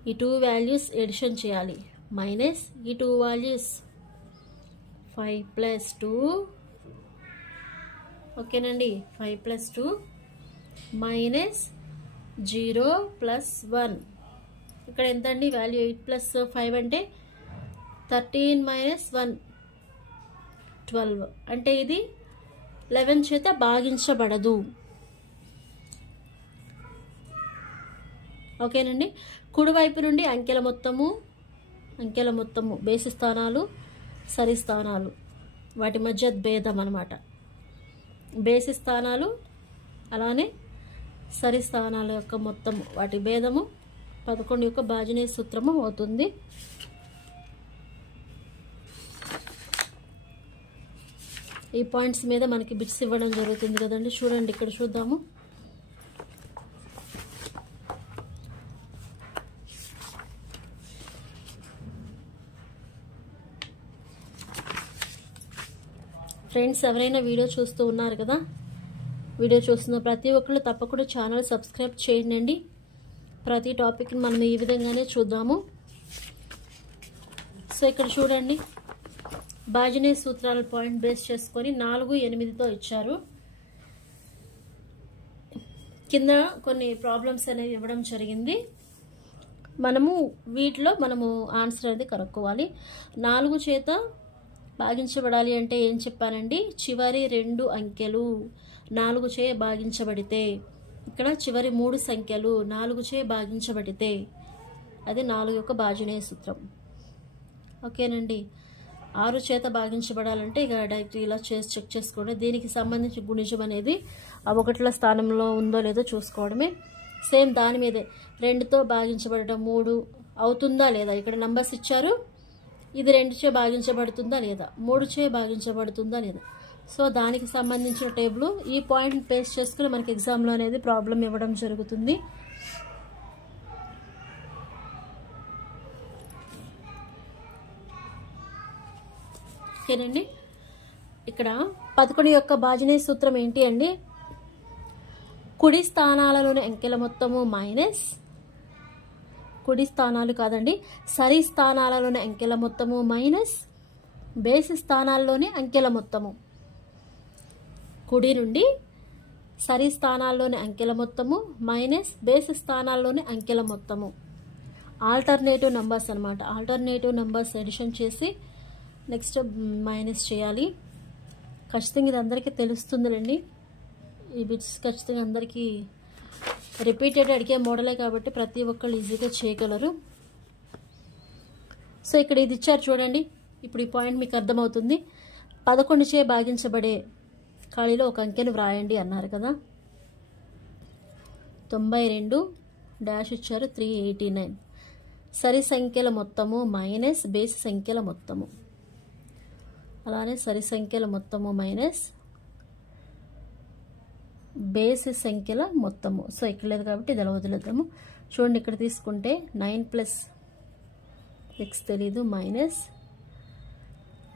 ఈ 2 వాల్యూస్ ఎడిషన్ చేయాలి. మైనస్ ఈ 2 వాల్యూస్ 5 + 2. ఓకేనండి. 5 + 2 మైనస్ 0 + 1. ఇక్కడ ఎంత అండి వాల్యూ? 8 + 5 అంటే 13 - 1 12. అంటే ఇది 11 చేత భాగించబడదు. ఓకేనండి. కుడివైపు నుండి అంకెల మొత్తము బేసి స్థానాలు సరి స్థానాలు వాటి మధ్య భేదం అన్నమాట. బేసి స్థానాలు అలానే సరి స్థానాల యొక్క మొత్తము వాటి భేదము 11 యొక్క భాజనీయ సూత్రము అవుతుంది. ఈ పాయింట్స్ మీద మనకి బిట్స్ ఇవ్వడం జరుగుతుంది కదండి. చూడండి ఇక్కడ చూద్దాము. ఫ్రెండ్స్, ఎవరైనా వీడియో చూస్తూ ఉన్నారు కదా, వీడియో చూస్తున్న ప్రతి ఒక్కళ్ళు తప్పకుండా ఛానల్ సబ్స్క్రైబ్ చేయండి. ప్రతి టాపిక్ని మనం ఈ విధంగానే చూద్దాము. సో ఇక్కడ చూడండి, బాజనీ సూత్రాల పాయింట్ బేస్ చేసుకొని 4, 8తో ఇచ్చారు. కింద కొన్ని ప్రాబ్లమ్స్ అనేవి ఇవ్వడం జరిగింది. మనము వీటిలో ఆన్సర్ అనేది కనుక్కోవాలి. 4 చేత భాగించబడాలి అంటే ఏం చెప్పానండి, చివరి 2 అంకెలు 4 చే భాగించబడితే, ఇక్కడ చివరి 3 సంఖ్యలు 4 చే భాగించబడితే అది 4 యొక్క బాజనీయ సూత్రం. ఓకేనండి. 6 చేత భాగించబడాలంటే ఇక డైరెక్ట్ ఇలా చేసి చెక్ చేసుకోవడం. దీనికి సంబంధించి గుణిజం అనేది ఆ 1ల స్థానంలో ఉందో లేదో చూసుకోవడమే. సేమ్ దాని మీదే 2తో భాగించబడటం 3 అవుతుందా లేదా, ఇక్కడ నంబర్స్ ఇచ్చారు, ఇది 2 చే భాగించబడుతుందా లేదా, 3 చే భాగించబడుతుందా లేదా. సో దానికి సంబంధించిన టేబుల్ ఈ పాయింట్ బేస్ చేసుకుని మనకి ఎగ్జామ్లో అనేది ప్రాబ్లం ఇవ్వడం జరుగుతుంది. ఓకేనండి. ఇక్కడ 11 యొక్క బాజనీయ సూత్రం ఏంటి అండి, కుడి స్థానాలలోని అంకెల మొత్తము మైనస్, కుడి స్థానాలు కాదండి, సరి స్థానాలలోని అంకెల మొత్తము మైనస్ బేసి స్థానాల్లోని అంకెల మొత్తము. కుడి నుండి సరి స్థానాల్లోని అంకెల మొత్తము మైనస్ బేసి స్థానాల్లోని అంకెల మొత్తము. ఆల్టర్నేటివ్ నంబర్స్ అనమాట. ఆల్టర్నేటివ్ నంబర్స్ ఎడిషన్ చేసి నెక్స్ట్ మైనస్ చేయాలి. ఖచ్చితంగా ఇది అందరికీ తెలుస్తుందిలేండి. ఈ బిట్స్ ఖచ్చితంగా అందరికీ రిపీటెడ్ అడిగే మోడలే కాబట్టి ప్రతి ఒక్కళ్ళు ఈజీగా చేయగలరు. సో ఇక్కడ ఇది ఇచ్చారు చూడండి. ఇప్పుడు ఈ పాయింట్ మీకు అర్థమవుతుంది. 11 చే భాగించబడే ఖాళీలో ఒక అంకెను వ్రాయండి అన్నారు కదా. 92 డాష్ ఇచ్చారు 389. సరి సంఖ్యల మొత్తము మైనస్ బేసి సంఖ్యల మొత్తము. అలానే సరి సంఖ్యల మొత్తము మైనస్ బేసి సంఖ్యల మొత్తము. సో ఇక్కడ లేదు కాబట్టి ఇది అలా వదిలేద్దాము. చూడండి ఇక్కడ తీసుకుంటే 9 ప్లస్ x తెలీదు, మైనస్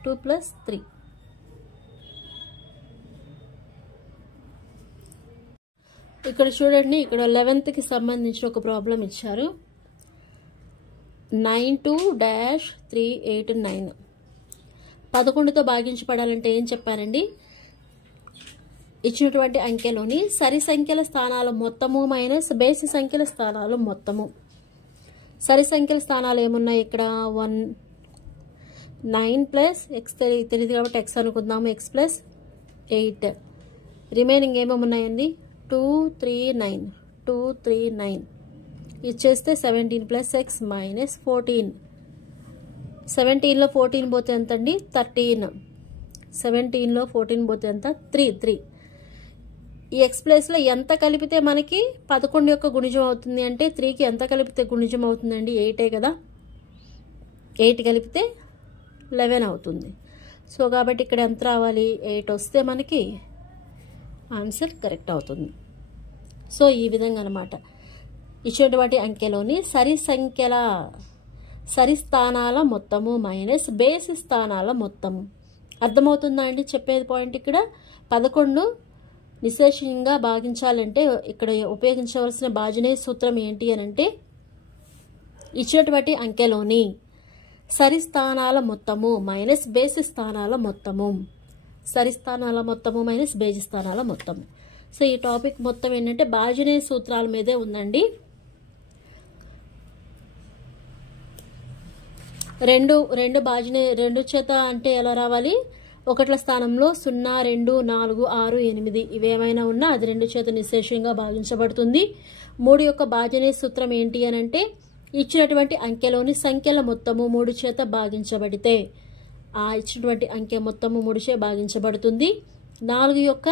2 ప్లస్ 3. ఇక్కడ చూడండి, ఇక్కడ 11కి సంబంధించిన ఒక ప్రాబ్లం ఇచ్చారు. 92-389 11తో భాగించబడాలంటే ఏం చెప్పానండి, ఇచ్చినటువంటి అంకెలోని సరి సంఖ్యల స్థానాల మొత్తము మైనస్ బేసి సంఖ్యల స్థానాలు మొత్తము. సరి సంఖ్యల స్థానాలు ఏమున్నాయి ఇక్కడ, 1 9 ప్లస్ x తెలియదు కాబట్టి x అనుకుందాము, x ప్లస్ 8. రిమైనింగ్ ఏమేమి ఉన్నాయండి, 2 3 9 2 3 9 ఇచ్చేస్తే 17 ప్లస్ x మైనస్ 14. 17లో 14 పోతే ఎంత అండి, 13. 17లో 14 పోతే ఎంత, 3. ఈ x ప్లేస్లో ఎంత కలిపితే మనకి 11 యొక్క గుణిజం అవుతుంది అంటే 3కి ఎంత కలిపితే గుణిజం అవుతుందండి, 8 కదా. 8 కలిపితే 11 అవుతుంది. సో కాబట్టి ఇక్కడ ఎంత రావాలి, 8 వస్తే మనకి ఆన్సర్ కరెక్ట్ అవుతుంది. సో ఈ విధంగా అనమాట ఇచ్చినటువంటి అంకెలోని సరి స్థానాల మొత్తము మైనస్ బేసి స్థానాల మొత్తము. అర్థమవుతుందా అండి చెప్పేది పాయింట్. ఇక్కడ 11 నిశ్శేషంగా భాగించాలంటే ఇక్కడ ఉపయోగించవలసిన బాజనీయ సూత్రం ఏంటి అని అంటే, ఇచ్చినటువంటి అంకెలోని సరి స్థానాల మొత్తము మైనస్ బేసి స్థానాల మొత్తము. సరి స్థానాల మొత్తము మైనస్ బేసి స్థానాల మొత్తము. సో ఈ టాపిక్ మొత్తం ఏంటంటే బాజనీయ సూత్రాల మీదే ఉందండి. రెండు చేత అంటే ఎలా రావాలి, 1ల స్థానంలో 0 2 4 6 8 ఇవేమైనా ఉన్నా అది 2 చేత నిశ్శేషంగా భాగించబడుతుంది. 3 యొక్క బాజనీయ సూత్రం ఏంటి అని అంటే, ఇచ్చినటువంటి అంకెలోని సంఖ్యల మొత్తము 3 చేత భాగించబడితే ఆ ఇచ్చినటువంటి అంకె మొత్తము 3 చే భాగించబడుతుంది. 4 యొక్క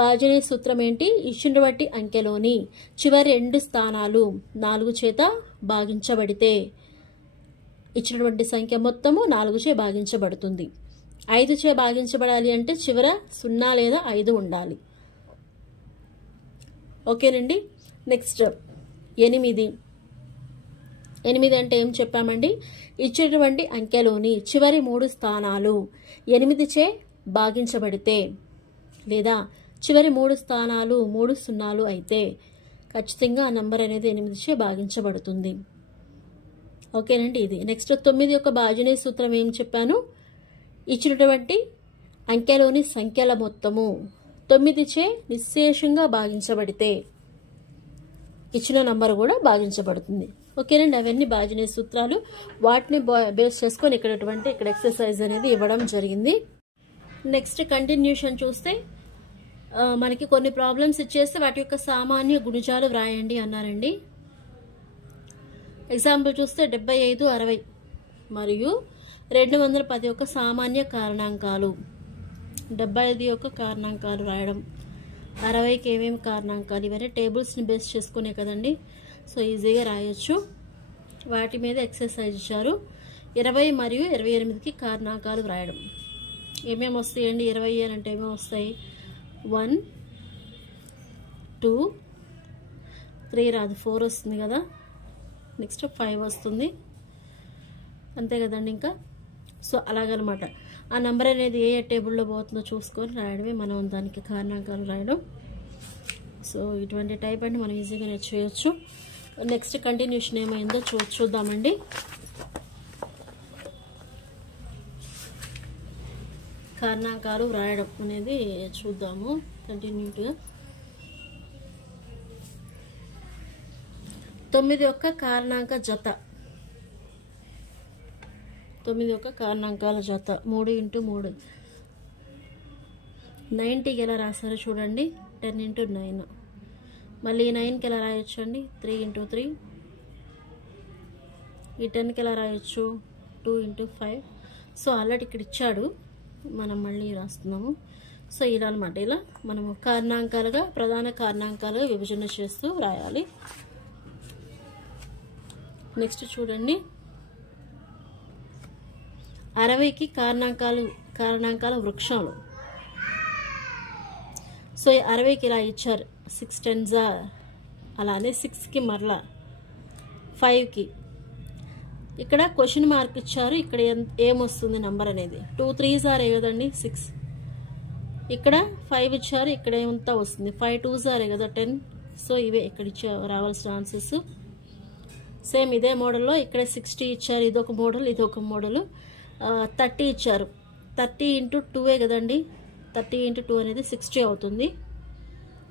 బాజనీయ సూత్రం ఏంటి, ఇచ్చినటువంటి అంకెలోని చివరి 2 స్థానాలు 4 చేత భాగించబడితే ఇచ్చినటువంటి సంఖ్య మొత్తము 4 చే భాగించబడుతుంది. 5 చే భాగించబడాలి అంటే చివర 0 లేదా 5 ఉండాలి. ఓకేనండి. నెక్స్ట్ 8. 8 అంటే ఏం చెప్పామండి? ఇచ్చినటువంటి అంకెలోని చివరి 3 స్థానాలు 8 చే భాగించబడితే లేదా చివరి 3 స్థానాలు 3 సున్నాలు అయితే ఖచ్చితంగా ఆ నంబర్ అనేది 8 చే భాగించబడుతుంది. ఓకేనండి. ఇది నెక్స్ట్ 9 యొక్క భాజనీయ సూత్రం ఏం చెప్పాను? ఇచ్చినటువంటి అంకెలోని సంఖ్యల మొత్తము 9 చే నిశ్శేషంగా భాగించబడితే ఇచ్చిన నంబర్ కూడా భాగించబడుతుంది. ఓకేనండి. అవన్నీ భాజనీయ సూత్రాలు. వాటిని బేస్ చేసుకొని ఇక్కడ ఎక్సర్సైజ్ అనేది ఇవ్వడం జరిగింది. నెక్స్ట్ కంటిన్యూషన్ చూస్తే మనకి కొన్ని ప్రాబ్లమ్స్ ఇచ్చేస్తే వాటి యొక్క సామాన్య గుణిజాలు వ్రాయండి అన్నారండి. ఎగ్జాంపుల్ చూస్తే 75, 60 మరియు 210 యొక్క సామాన్య కారణాంకాలు. 75 యొక్క కారణాంకాలు రాయడం, 60కి ఏమేమి కారణాంకాలు, ఇవన్నీ టేబుల్స్ని బేస్ చేసుకునే కదండి. సో ఈజీగా రాయొచ్చు. వాటి మీద ఎక్సర్సైజ్ ఇచ్చారు. 20 మరియు 28కి కారణాంకాలు వ్రాయడం. ఏమేమి వస్తాయండి? 20 అంటే ఏమేమి వస్తాయి? 1, 2, 3 రాదు, 4 వస్తుంది కదా. నెక్స్ట్ 5 వస్తుంది, అంతే కదండి. ఇంకా సో అలాగనమాట. ఆ నెంబర్ అనేది ఏ టేబుల్లో పోతుందో చూసుకొని రాయడమే మనం దానికి కారణాంకాలు రాయడం. సో ఇటువంటి టైప్ అంటే మనం ఈజీగా నేర్చేయచ్చు. నెక్స్ట్ కంటిన్యూషన్ ఏమైందో చూద్దామండి. కారణాంకాలు వ్రాయడం అనేది చూద్దాము కంటిన్యూగా. 9 యొక్క కారణాంక జత. 9 యొక్క కారణాంకాల జత 3 × 3. 90కి ఎలా రాశారో చూడండి. 10 × 9. మళ్ళీ 9కి ఎలా రాయొచ్చు అండి? 3 × 3. ఈ 10కి ఎలా రాయొచ్చు? 2 × 5. సో ఆల్రెడీ ఇక్కడ ఇచ్చాడు, మనం మళ్ళీ రాస్తున్నాము. సో ఇలా అనమాట. ఇలా మనము కారణాంకాలుగా, ప్రధాన కారణాంకాలుగా విభజన చేస్తూ రాయాలి. నెక్స్ట్ చూడండి. 60కి కారణాంకాల వృక్షాలు. సో 60కి ఇలా ఇచ్చారు. 6 10s అలానే 6కి మరలా 5కి ఇక్కడ క్వశ్చన్ మార్క్ ఇచ్చారు. ఇక్కడ ఏమొస్తుంది నంబర్ అనేది? 2 3s కదండి 6. ఇక్కడ 5 ఇచ్చారు, ఇక్కడ ఏమంతా వస్తుంది? 5 2s కదా 10. సో ఇవే ఇక్కడ రావాల్సిన ఆన్సర్స్. సేమ్ ఇదే మోడల్లో ఇక్కడ 60 ఇచ్చారు, ఇదొక మోడల్, ఇదొక మోడల్. 30 ఇచ్చారు. 30 × 2 కదండి. 30 × 2 అనేది 60 అవుతుంది.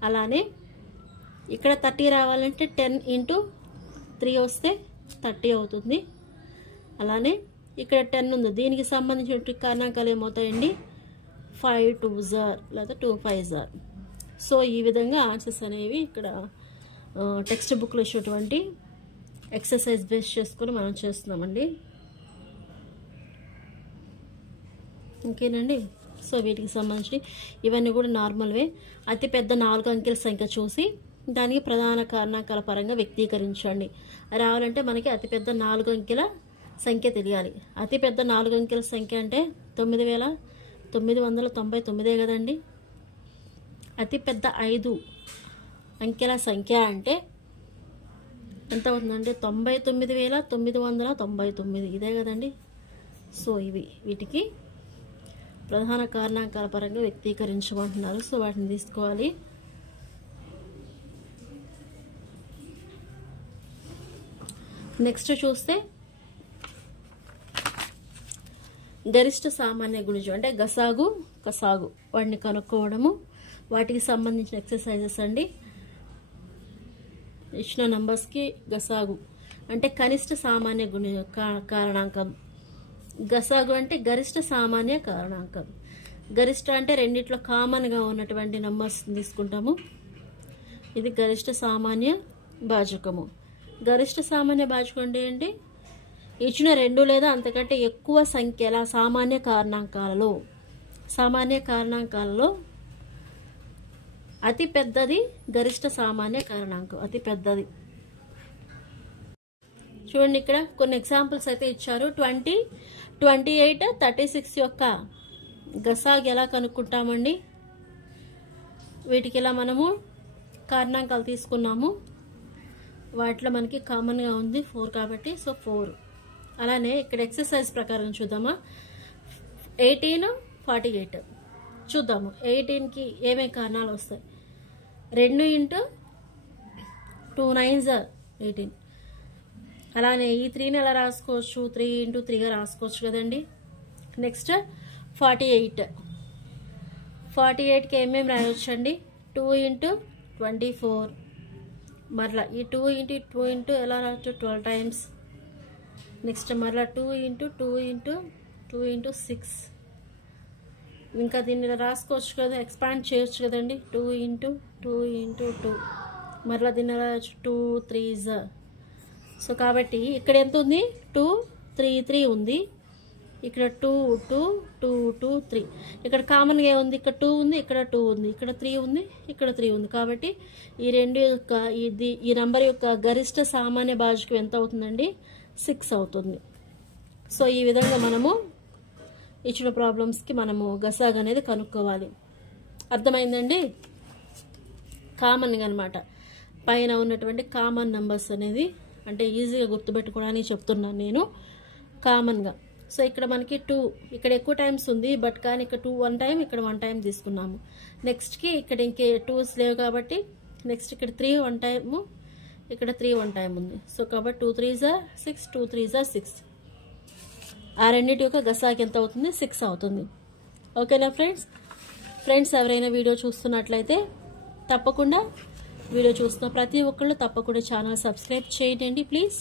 అలానే ఇక్కడ 30 రావాలంటే 10 × 3 వస్తే 30 అవుతుంది. అలానే ఇక్కడ 10 ఉంది, దీనికి సంబంధించిన కారణాంకాలు ఏమవుతాయండి? 5 2s లేదా 2 5s. సో ఈ విధంగా ఆన్సర్స్ అనేవి ఇక్కడ టెక్స్ట్ బుక్లో ఇచ్చినటువంటి ఎక్సర్సైజ్ బేస్ చేసుకొని మనం చేస్తున్నామండి. ఓకేనండి. సో వీటికి సంబంధించి ఇవన్నీ కూడా నార్మల్వే. అతిపెద్ద 4 అంకెల సంఖ్య చూసి దానికి ప్రధాన కారణాంకాల పరంగా వ్యక్తీకరించండి. రావాలంటే మనకి అతిపెద్ద 4 అంకెల సంఖ్య తెలియాలి. అతిపెద్ద 4 అంకెల సంఖ్య అంటే 9999 కదండి. అతిపెద్ద 5 అంకెల సంఖ్య అంటే ఎంత అవుతుందంటే 99,999 ఇదే కదండి. సో వీటికి ప్రధాన కారణాంకాల పరంగా వ్యక్తీకరించమంటున్నారు. సో వాటిని తీసుకోవాలి. నెక్స్ట్ చూస్తే గరిష్ట సామాన్య గుణిజం అంటే గసాగు కసాగు వాటిని కనుక్కోవడము. వాటికి సంబంధించిన ఎక్సర్సైజెస్ అండి. ఇచ్చిన నంబర్స్కి గసాగు అంటే కనిష్ట సామాన్య కారణాంకం. గసాగు అంటే గరిష్ట సామాన్య కారణాంకం. గరిష్ట అంటే రెండిట్లో కామన్గా ఉన్నటువంటి నంబర్స్ తీసుకుంటాము. ఇది గరిష్ట సామాన్య భాజకము. గరిష్ట సామాన్య భాజకం అంటే ఏంటి? ఇచ్చిన 2 లేదా అంతకంటే ఎక్కువ సంఖ్యల సామాన్య కారణాంకాలలో అతి పెద్దది గరిష్ట సామాన్య కారణాంకం, అతి పెద్దది. చూడండి ఇక్కడ కొన్ని ఎగ్జాంపుల్స్ అయితే ఇచ్చారు. 20, 28, 36 యొక్క గసాగ్ ఎలా కనుక్కుంటామండి? వీటికి ఇలా మనము కారణాంకాలు తీసుకున్నాము. వాటిలో మనకి కామన్గా ఉంది 4 కాబట్టి సో 4. అలానే ఇక్కడ ఎక్సర్సైజ్ ప్రకారం చూద్దామా. 18, 48 చూద్దాము. 18కి ఏమేమి కారణాలు వస్తాయి? 2 × 2 9s 18. అలానే ఈ 3ని ఎలా రాసుకోవచ్చు? 3 × 3గా రాసుకోవచ్చు కదండి. నెక్స్ట్ 48. 48కి ఏమేమి రాయొచ్చండి? 2 × 24. మరలా ఈ 2 × 2 ఎలా రాయొచ్చు? 12 టైమ్స్. నెక్స్ట్ మరలా 2 × 2 × 2 × 6. ఇంకా దీన్ని రాసుకోవచ్చు కదా, ఎక్స్పాండ్ చేయొచ్చు కదండి. 2 × 2 × 2. మరలా దీన్ని రాయొచ్చు 2 3s. సో కాబట్టి ఇక్కడ ఎంత ఉంది? 2 3 3 ఉంది. ఇక్కడ 2 2 2 2 3. ఇక్కడ కామన్గా ఉంది, ఇక్కడ 2 ఉంది, ఇక్కడ 2 ఉంది, ఇక్కడ 3 ఉంది, ఇక్కడ 3 ఉంది. కాబట్టి ఈ రెండు యొక్క ఈ నంబర్ యొక్క గరిష్ట సామాన్య భాజకం ఎంత అవుతుందండి? 6 అవుతుంది. సో ఈ విధంగా మనము ఇచ్చిన ప్రాబ్లమ్స్కి మనము గసాగ్ అనేది కనుక్కోవాలి. అర్థమైందండి? కామన్గా అనమాట, పైన ఉన్నటువంటి కామన్ నెంబర్స్ అనేది, అంటే ఈజీగా గుర్తుపెట్టుకోవడానికి చెప్తున్నాను నేను కామన్గా. సో ఇక్కడ మనకి 2 ఇక్కడ ఎక్కువ టైమ్స్ ఉంది, బట్ కానీ ఇక్కడ 2 1 టైం, ఇక్కడ 1 టైం తీసుకున్నాము. నెక్స్ట్కి ఇక్కడ ఇంకే 2s లేవు కాబట్టి నెక్స్ట్ ఇక్కడ 3 1 టైము, ఇక్కడ 3 1 టైం ఉంది. సో కాబట్టి 2 3s 6, 2 3s 6. ఆ రెండింటి యొక్క గసాగ్ ఎంత అవుతుంది? 6 అవుతుంది. ఓకేనా ఫ్రెండ్స్ ఎవరైనా వీడియో చూస్తున్నట్లయితే తప్పకుండా వీడియో చూస్తున్న ప్రతి ఒక్కళ్ళు తప్పకుండా ఛానల్ సబ్స్క్రైబ్ చేయండి ప్లీజ్.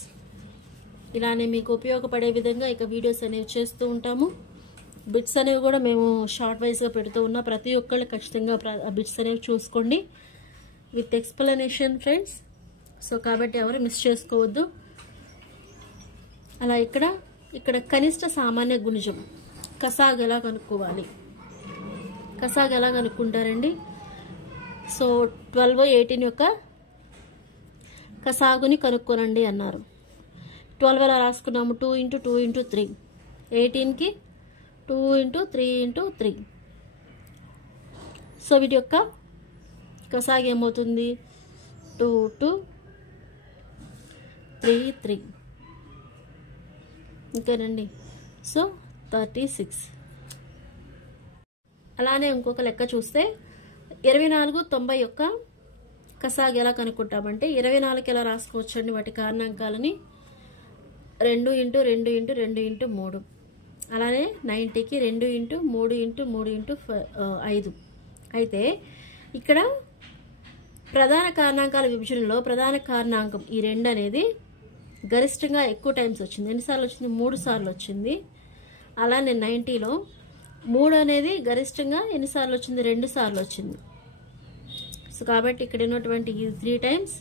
ఇలానే మీకు ఉపయోగపడే విధంగా ఇక వీడియోస్ అనేవి చేస్తూ ఉంటాము. బిట్స్ అనేవి కూడా మేము షార్ట్ వైజ్గా పెడుతూ ఉన్నాం. ప్రతి ఒక్కళ్ళు ఖచ్చితంగా బిట్స్ అనేవి చూసుకోండి విత్ ఎక్స్ప్లెనేషన్ ఫ్రెండ్స్. సో కాబట్టి ఎవరు మిస్ చేసుకోవద్దు. అలా ఇక్కడ కనిష్ట సామాన్య గుణిజం కసాగ్ ఎలా కనుక్కోవాలి? కసాగ్ ఎలా కనుక్కుంటారండి? సో 12 18 యొక్క కసాగుని కనుక్కోనండి అన్నారు. 12 ఎలా రాసుకున్నాము? 2 × 2 × 3. 18కి 2 × 3 × 3. సో వీటి యొక్క కసాగ్ ఏమవుతుంది? 2 2 3 3. ఇంకేనండి. సో 36. అలానే ఇంకొక లెక్క చూస్తే 24 90 యొక్క కసాగ్ ఎలా కనుక్కుంటామంటే 24కి ఎలా రాసుకోవచ్చండి వాటి కారణాంకాలని? 2 × 2 × 2 × 3. అలానే 90కి 2 × 3 × 3 × 5. అయితే ఇక్కడ ప్రధాన కారణాంకాల విభజనలో ప్రధాన కారణాంకం ఈ 2 అనేది గరిష్టంగా ఎక్కువ టైమ్స్ వచ్చింది. ఎన్నిసార్లు వచ్చింది? 3 సార్లు వచ్చింది. అలానే 90లో 3 అనేది గరిష్టంగా ఎన్నిసార్లు వచ్చింది? 2 సార్లు వచ్చింది. సో కాబట్టి ఇక్కడ ఉన్నటువంటి ఈ 3 టైమ్స్,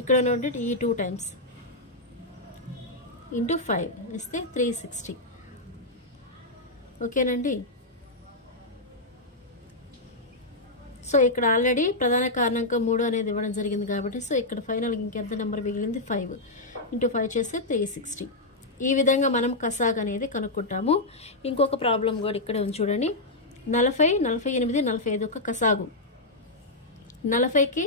ఇక్కడ ఉన్నటువంటి ఈ 2 టైమ్స్ ఇంటూ 5 ఇస్తే 360. ఓకేనండి. సో ఇక్కడ ఆల్రెడీ ప్రధాన కారణాంకం 3 అనేది ఇవ్వడం జరిగింది కాబట్టి సో ఇక్కడ ఫైనల్ ఇంకెంత నెంబర్ మిగిలింది? 5 ఇంటూ 5 చేస్తే 360. ఈ విధంగా మనం కసాగ్ అనేది కనుక్కుంటాము. ఇంకొక ప్రాబ్లం కూడా ఇక్కడ ఉంది చూడండి. 40 48 45 ఒక కసాగు. 40కి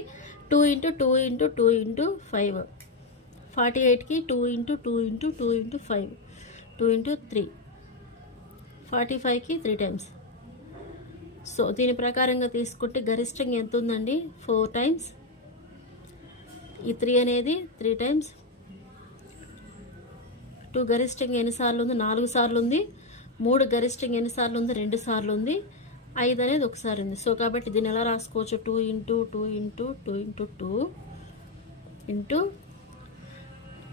2 × 2 × 2 × 5. 48కి 2 × 2 × 2 × 5 2 × 3. 45కి 3 టైమ్స్. సో దీని ప్రకారంగా తీసుకుంటే గరిష్టంగా ఎంత ఉందండి? 4 టైమ్స్. ఈ 3 అనేది 3 టైమ్స్. 2 గరిష్టంగా ఎన్నిసార్లు ఉంది? 4 సార్లు ఉంది. 3 గరిష్టంగా ఎన్నిసార్లు ఉంది? 2 సార్లు ఉంది. 5 అనేది ఒకసారి ఉంది. సో కాబట్టి దీన్ని ఎలా రాసుకోవచ్చు? 2 × 2 × 2 × 2 ఇంటూ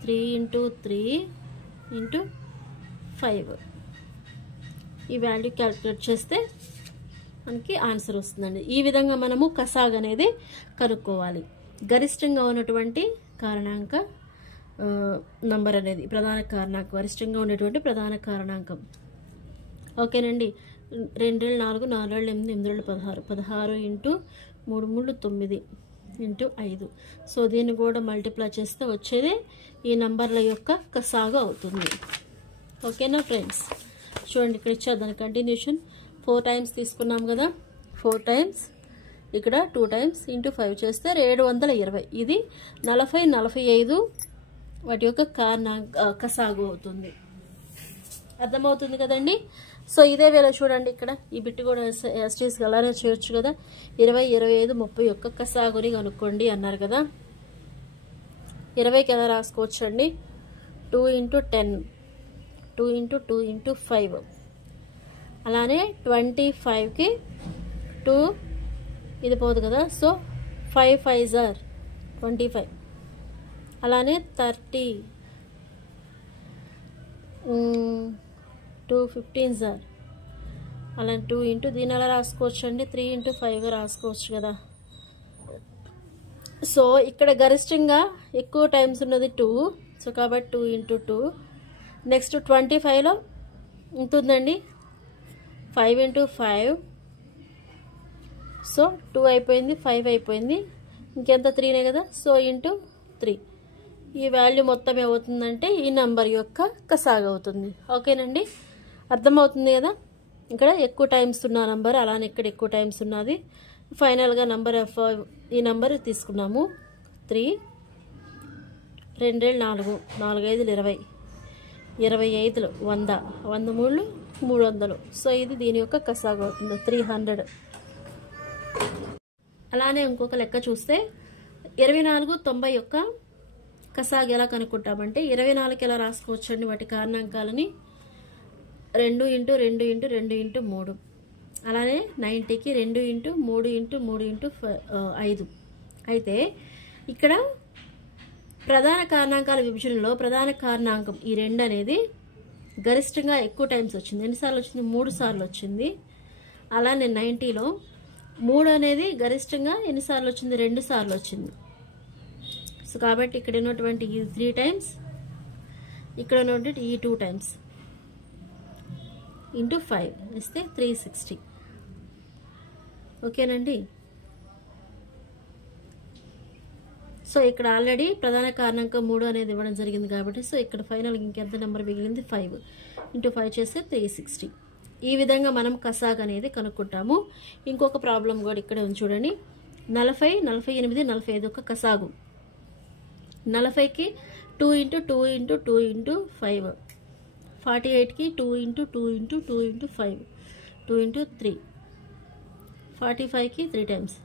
3 × 3 × 5. ఈ వాల్యూ క్యాలిక్యులేట్ చేస్తే మనకి ఆన్సర్ వస్తుందండి. ఈ విధంగా మనము కసాగ్ అనేది కనుక్కోవాలి. గరిష్టంగా ఉన్నటువంటి కారణాంక నంబర్ అనేది ప్రధాన కారణాంకం, గరిష్టంగా ఉండేటువంటి ప్రధాన కారణాంకం. ఓకేనండి. 2 4 4 8 8 16 16 × 3 3 9 × 5. సో దీన్ని కూడా మల్టిప్లై చేస్తే వచ్చేది ఈ నంబర్ల యొక్క కసాగు అవుతుంది. ఓకేనా ఫ్రెండ్స్? చూడండి ఇక్కడ ఇచ్చారు దాని కంటిన్యూషన్ 4 టైమ్స్ తీసుకున్నాం కదా 4 టైమ్స్ ఇక్కడ 2 టైమ్స్ ఇంటూ 5 చేస్తే 720 ఇది 40 45 వాటి యొక్క కసాగు అవుతుంది అర్థమవుతుంది కదండి సో ఇదే వేళ చూడండి ఇక్కడ ఈ బిట్ కూడా ఎస్టీస్కి అలానే చేయొచ్చు కదా 20 25 30 యొక్క కసాగుని కనుక్కోండి అన్నారు కదా 20కి ఎలా రాసుకోవచ్చు అండి 2 × 10 2 × 2 × 5 అలానే 25కి 2 ఇది పోదు కదా సో 5 5s are 25 అలానే 30 2 15s are అలానే 2 × దీని ఎలా రాసుకోవచ్చు అండి 3 × 5 రాసుకోవచ్చు కదా సో ఇక్కడ గరిష్టంగా ఎక్కువ టైమ్స్ ఉన్నది 2 సో కాబట్టి 2 × 2 నెక్స్ట్ 25లో ఉంటుందండి 5 × 5 సో 2 అయిపోయింది 5 అయిపోయింది ఇంకెంత 3నే కదా సో ఇంటూ 3 ఈ వాల్యూ మొత్తం ఏమవుతుందంటే ఈ నంబర్ యొక్క కసాగు అవుతుంది ఓకేనండి అర్థమవుతుంది కదా ఇక్కడ ఎక్కువ టైమ్స్ ఉన్న నంబర్ అలానే ఇక్కడ ఎక్కువ టైమ్స్ ఉన్నది ఫైనల్గా నంబర్ ఈ నంబర్ తీసుకున్నాము 3 2 4 4 5 20 25 100 100 300 సో ఇది దీని యొక్క కసాగు అవుతుంది 300 అలానే ఇంకొక లెక్క చూస్తే 24 90 యొక్క కసాగు ఎలా కనుక్కుంటామంటే 24కి ఎలా రాసుకోవచ్చు అండి వాటి కారణాంకాలని 2 × 2 × 2 × 3 అలానే 90కి 2 × 3 × 3 × 5 అయితే ఇక్కడ ప్రధాన కారణాంకాల విభజనలో ప్రధాన కారణాంకం ఈ 2 అనేది గరిష్టంగా ఎక్కువ టైమ్స్ వచ్చింది ఎన్నిసార్లు వచ్చింది 3 సార్లు వచ్చింది అలానే 90లో 3 అనేది గరిష్టంగా ఎన్నిసార్లు వచ్చింది 2 సార్లు వచ్చింది సో కాబట్టి ఇక్కడ ఉన్నటువంటి ఈ 3 టైమ్స్ ఇక్కడ ఉన్నటువంటి ఈ 2 టైమ్స్ ఇంటూ 5 ఇస్తే 360 ఓకేనండి సో ఇక్కడ ఆల్రెడీ ప్రధాన కారణాంకం 3 అనేది ఇవ్వడం జరిగింది కాబట్టి సో ఇక్కడ ఫైనల్ ఇంకెంత నెంబర్ మిగిలింది 5 ఇంటూ 5 చేస్తే 360 ఈ విధంగా మనం కసాగ్ అనేది కనుక్కుంటాము ఇంకొక ప్రాబ్లం కూడా ఇక్కడ ఉంది చూడండి 40 48 45 ఒక కసాగు 40కి 2 × 2 × 2 × 5 48కి 2 × 2 × 2 × 5 2 × 3 45కి 3 టైమ్స్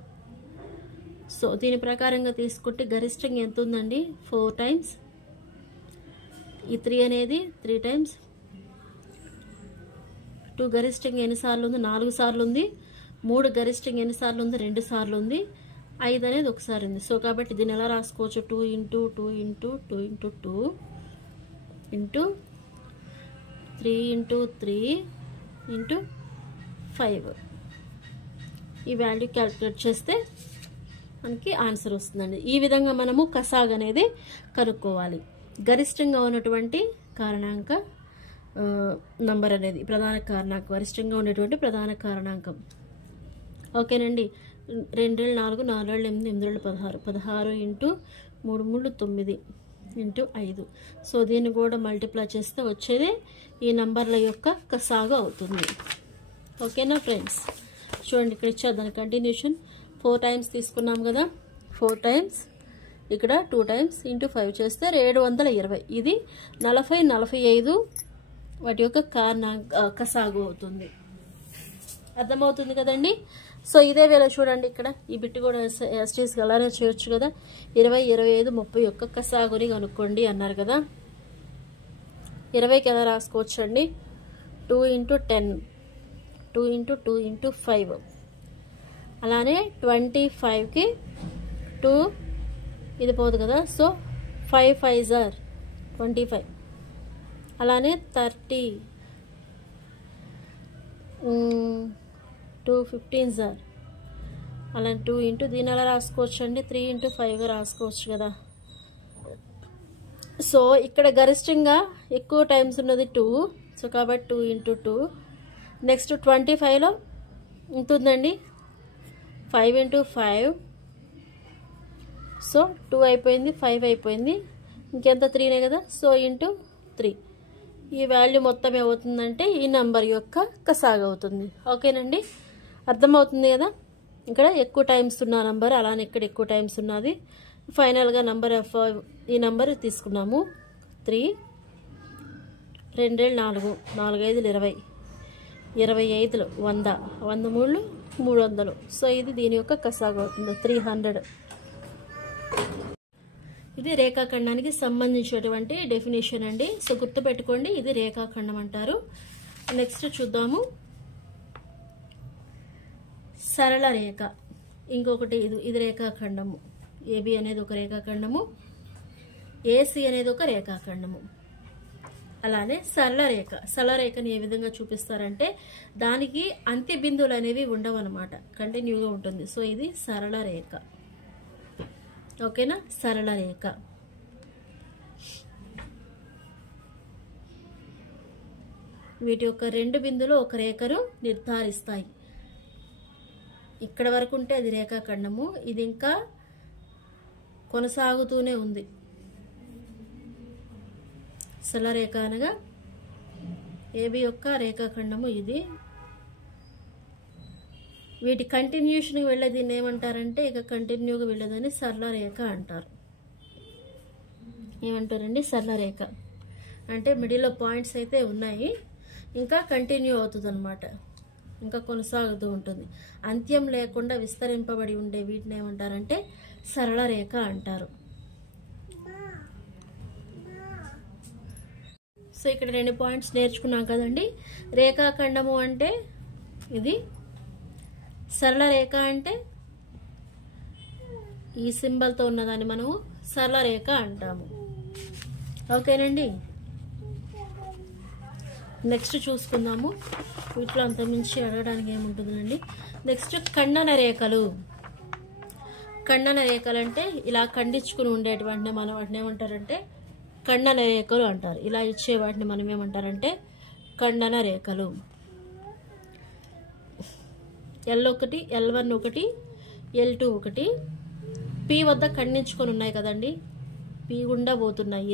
సో దీని ప్రకారంగా తీసుకుంటే గరిష్టంగా ఎంత ఉందండి 4 టైమ్స్ ఈ 3 అనేది 3 టైమ్స్ 2 గరిష్టంగా ఎన్నిసార్లు ఉంది 4 సార్లు ఉంది 3 గరిష్టంగా ఎన్నిసార్లు ఉంది 2 సార్లు ఉంది 5 అనేది ఒకసారి ఉంది సో కాబట్టి దీన్ని ఎలా రాసుకోవచ్చు 2 × 2 × 2 × 2 ఇంటూ 3 × 3 × 5 ఈ వాల్యూ క్యాలిక్యులేట్ చేస్తే మనకి ఆన్సర్ వస్తుందండి ఈ విధంగా మనము కసాగ్ అనేది కనుక్కోవాలి గరిష్టంగా ఉన్నటువంటి కారణాంక నంబర్ అనేది ప్రధాన కారణాంకం గరిష్టంగా ఉన్నటువంటి ప్రధాన కారణాంకం ఓకేనండి 2 4 4 8 8 16 16 ఇంటూ 3 3 9 ఇంటూ 5 సో దీన్ని కూడా మల్టిప్లై చేస్తే వచ్చేది ఈ నంబర్ల యొక్క కసాగు అవుతుంది ఓకేనా ఫ్రెండ్స్ చూడండి ఇక్కడ ఇచ్చారు దాని కంటిన్యూషన్ 4 టైమ్స్ తీసుకున్నాం కదా 4 టైమ్స్ ఇక్కడ 2 టైమ్స్ ఇంటూ 5 చేస్తే 720 ఇది 40 45 వాటి యొక్క కసాగు అవుతుంది అర్థమవుతుంది కదండి సో ఇదే వేళ చూడండి ఇక్కడ ఈ బిట్ కూడా ఎస్టీస్కి అలానే చేయొచ్చు కదా 20 25 30 యొక్క కసాగుని కనుక్కోండి అన్నారు కదా 20కి ఎలా రాసుకోవచ్చు అండి 2 × 10 2 × 2 × 5 అలానే 25కి 2 ఇది పోదు కదా సో 5 5s are 25 అలానే 30 2 15s are అలానే 2 × దీని ఎలా రాసుకోవచ్చు అండి 3 × 5 రాసుకోవచ్చు కదా సో ఇక్కడ గరిష్టంగా ఎక్కువ టైమ్స్ ఉన్నది 2 సో కాబట్టి 2 × 2 నెక్స్ట్ 25లో ఉంటుందండి 5 × 5 సో 2 అయిపోయింది 5 అయిపోయింది ఇంకెంత 3నే కదా సో ఇంటూ 3 ఈ వాల్యూ మొత్తం ఏమవుతుందంటే ఈ నెంబర్ యొక్క కసాగు అవుతుంది. ఓకేనండి, అర్థమవుతుంది కదా. ఇక్కడ ఎక్కువ టైమ్స్ ఉన్న నంబర్, అలానే ఇక్కడ ఎక్కువ టైమ్స్ ఉన్నది. ఫైనల్గా నంబర్ ఆఫ్ ఈ నెంబర్ తీసుకున్నాము 3, 2 4, 4 5 20, 25 100, 100 300. సో ఇది దీని యొక్క కసాగు అవుతుంది 300. ఇది రేఖాఖండానికి సంబంధించినటువంటి డెఫినేషన్ అండి. సో గుర్తుపెట్టుకోండి, ఇది రేఖాఖండం అంటారు. నెక్స్ట్ చూద్దాము సరళ రేఖ. ఇంకొకటి ఇది రేఖాఖండము. ఏబి అనేది ఒక రేఖాఖండము, ఏసి అనేది ఒక రేఖాఖండము. అలానే సరళ రేఖ. సరళ రేఖని ఏ విధంగా చూపిస్తారంటే దానికి అంత్య బిందువులు అనేవి ఉండవు అనమాట, కంటిన్యూగా ఉంటుంది. సో ఇది సరళ రేఖ. ఓకేనా, సరళ రేఖ. వీటి యొక్క 2 బిందువులు ఒక రేఖను నిర్ధారిస్తాయి. ఇక్కడ వరకు ఉంటే అది రేఖాఖండము, ఇది ఇంకా కొనసాగుతూనే ఉంది. సరళ రేఖ అనగా ఏబి యొక్క రేఖాఖండము ఇది. వీటి కంటిన్యూషన్కి వెళ్ళే దీన్ని ఏమంటారంటే ఇక కంటిన్యూగా వెళ్ళేదని సరళ రేఖ అంటారు. ఏమంటారండి, సరళ రేఖ అంటే మిడిల్లో పాయింట్స్ అయితే ఉన్నాయి, ఇంకా కంటిన్యూ అవుతుంది అనమాట, ఇంకా కొనసాగుతూ ఉంటుంది. అంత్యం లేకుండా విస్తరింపబడి ఉండే వీటిని ఏమంటారంటే సరళ రేఖ అంటారు. సో ఇక్కడ 2 పాయింట్స్ నేర్చుకున్నాం కదండి. రేఖాఖండము అంటే ఇది, సరళ రేఖ అంటే ఈ సింబల్తో ఉన్నదాన్ని మనము సరళ రేఖ అంటాము. ఓకేనండి, నెక్స్ట్ చూసుకుందాము. వీటిలో అంతమించి అడగడానికి ఏముంటుందండి. నెక్స్ట్ ఖండన రేఖలు. ఖండన రేఖలు అంటే ఇలా ఖండించుకుని ఉండేటువంటి మనం వాటిని ఏమంటారంటే ఖండన రేఖలు అంటారు. ఇలా ఇచ్చే వాటిని మనం ఏమంటారంటే ఖండన రేఖలు. L1, L1 ఒకటి, L2 ఒకటి, P వద్ద ఖండించుకొని ఉన్నాయి కదండి, P గుండా పోతున్నాయి.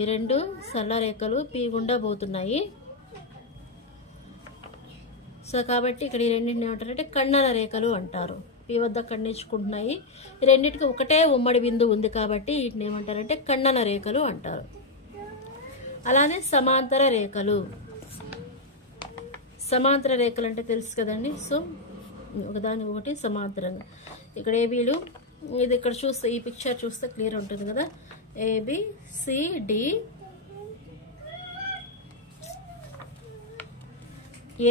ఈ రెండు సరళ రేఖలు P గుండా పోతున్నాయి. సో కాబట్టి ఇక్కడ ఈ రెండింటిని ఏమంటారంటే ఖండన రేఖలు అంటారు. P వద్ద ఖండించుకుంటున్నాయి. ఈ రెండింటికి ఒకటే ఉమ్మడి బిందువు ఉంది కాబట్టి వీటిని ఏమంటారంటే ఖండన రేఖలు అంటారు. అలానే సమాంతర రేఖలు. సమాంతర రేఖలు అంటే తెలుసు కదండి. సో ఒకదాని ఒకటి సమాంతరంగా. ఇక్కడ ఏబీలు, ఇది ఇక్కడ చూస్తే ఈ పిక్చర్ చూస్తే క్లియర్ ఉంటుంది కదా. ABCD,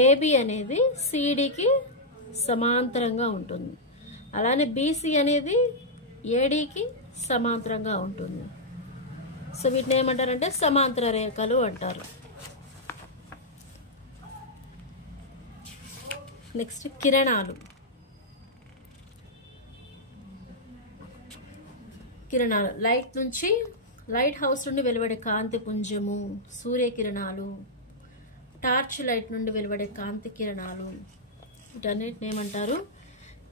AB అనేది CDకి సమాంతరంగా ఉంటుంది. అలానే BC అనేది ADకి సమాంతరంగా ఉంటుంది. సో వీటిని ఏమంటారంటే సమాంతర రేఖలు అంటారు. నెక్స్ట్ కిరణాలు. లైట్ హౌస్ నుండి వెలువడే కాంతి పుంజము, సూర్యకిరణాలు, టార్చ్ లైట్ నుండి వెలువడే కాంతి కిరణాలు, వీటన్నిటిని ఏమంటారు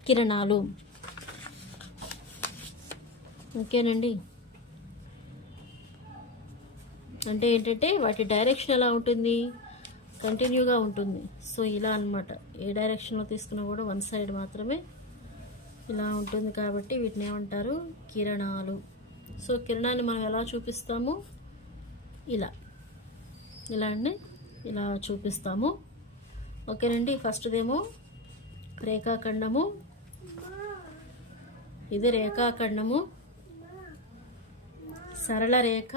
కిరణాలు. ఓకేనండి, అంటే ఏంటంటే వాటి డైరెక్షన్ ఎలా ఉంటుంది, కంటిన్యూగా ఉంటుంది. సో ఇలా అన్నమాట, ఏ డైరెక్షన్లో తీసుకున్నా కూడా వన్ సైడ్ మాత్రమే ఇలా ఉంటుంది కాబట్టి వీటిని ఏమంటారు కిరణాలు. సో కిరణాన్ని మనం ఎలా చూపిస్తాము, ఇలా అండి, ఇలా చూపిస్తాము. ఓకేనండి, ఫస్ట్దేమో రేఖాఖండము. ఇది రేఖాఖండము, సరళ రేఖ,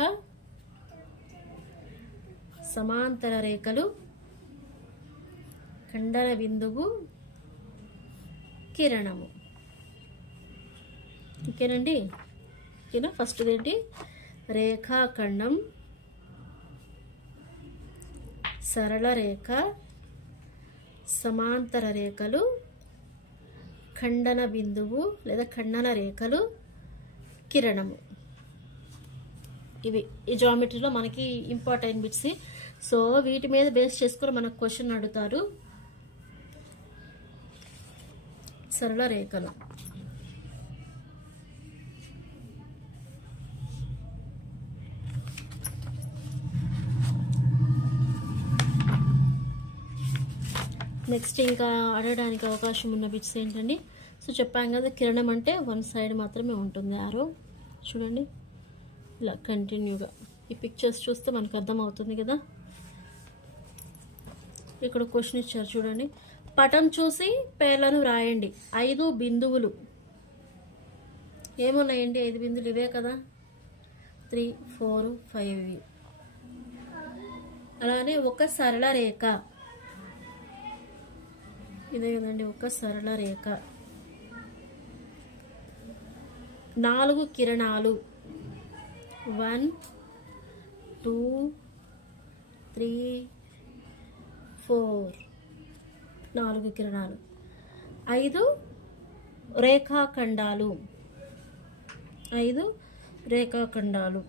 సమాంతర రేఖలు, ఖండన బిందువు, కిరణము. ఓకేనండి, ఓకేనా. ఫస్ట్ ఏంటి, రేఖాఖండం, సరళ రేఖ, సమాంతర రేఖలు, ఖండన బిందువు లేదా ఖండన రేఖలు, కిరణము. ఇవి ఈ జామెట్రీలో మనకి ఇంపార్టెంట్ బిట్స్. సో వీటి మీద బేస్ చేసుకుని మనకు క్వశ్చన్ అడుగుతారు. సరళ రేఖలు, నెక్స్ట్ ఇంకా అడగడానికి అవకాశం ఉన్న బిట్స్ ఏంటండి? సో చెప్పాం కదా, కిరణం అంటే వన్ సైడ్ మాత్రమే ఉంటుంది యారో. చూడండి ఇలా కంటిన్యూగా ఈ పిక్చర్స్ చూస్తే మనకు అర్థమవుతుంది కదా. ఇక్కడ క్వశ్చన్ ఇచ్చారు చూడండి. పటం చూసి పేర్లను రాయండి. 5 బిందువులు ఏమున్నాయండి? 5 బిందువులు ఇవే కదా, 3, 4, 5. అలానే ఒక సరళ రేఖ, ఇదే కదండి ఒక సరళ రేఖ. 4 కిరణాలు, 1, 2, 3, 4, 4 కిరణాలు. 5 రేఖాఖండాలు, 5 రేఖాఖండాలు.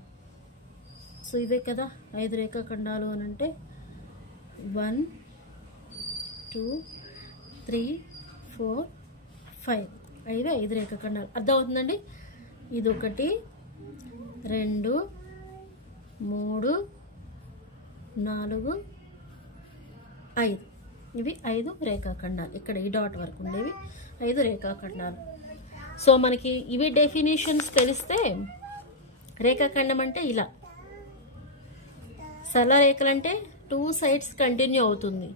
సో ఇవే కదా 5 రేఖాఖండాలు అని అంటే 1, 2, 3, 4, 5. 5 రేఖాఖండాలు. అర్థమవుతుందండి? ఇది 1, 2, 3, 4, 5. ఇవి 5 రేఖాఖండాలు. ఇక్కడ ఈ డాట్ వరకు ఉండేవి 5 రేఖాఖండాలు. సో మనకి ఇవి డెఫినేషన్స్ తెలిస్తే రేఖాఖండం అంటే ఇలా, సరళ రేఖలంటే 2 సైడ్స్ కంటిన్యూ అవుతుంది,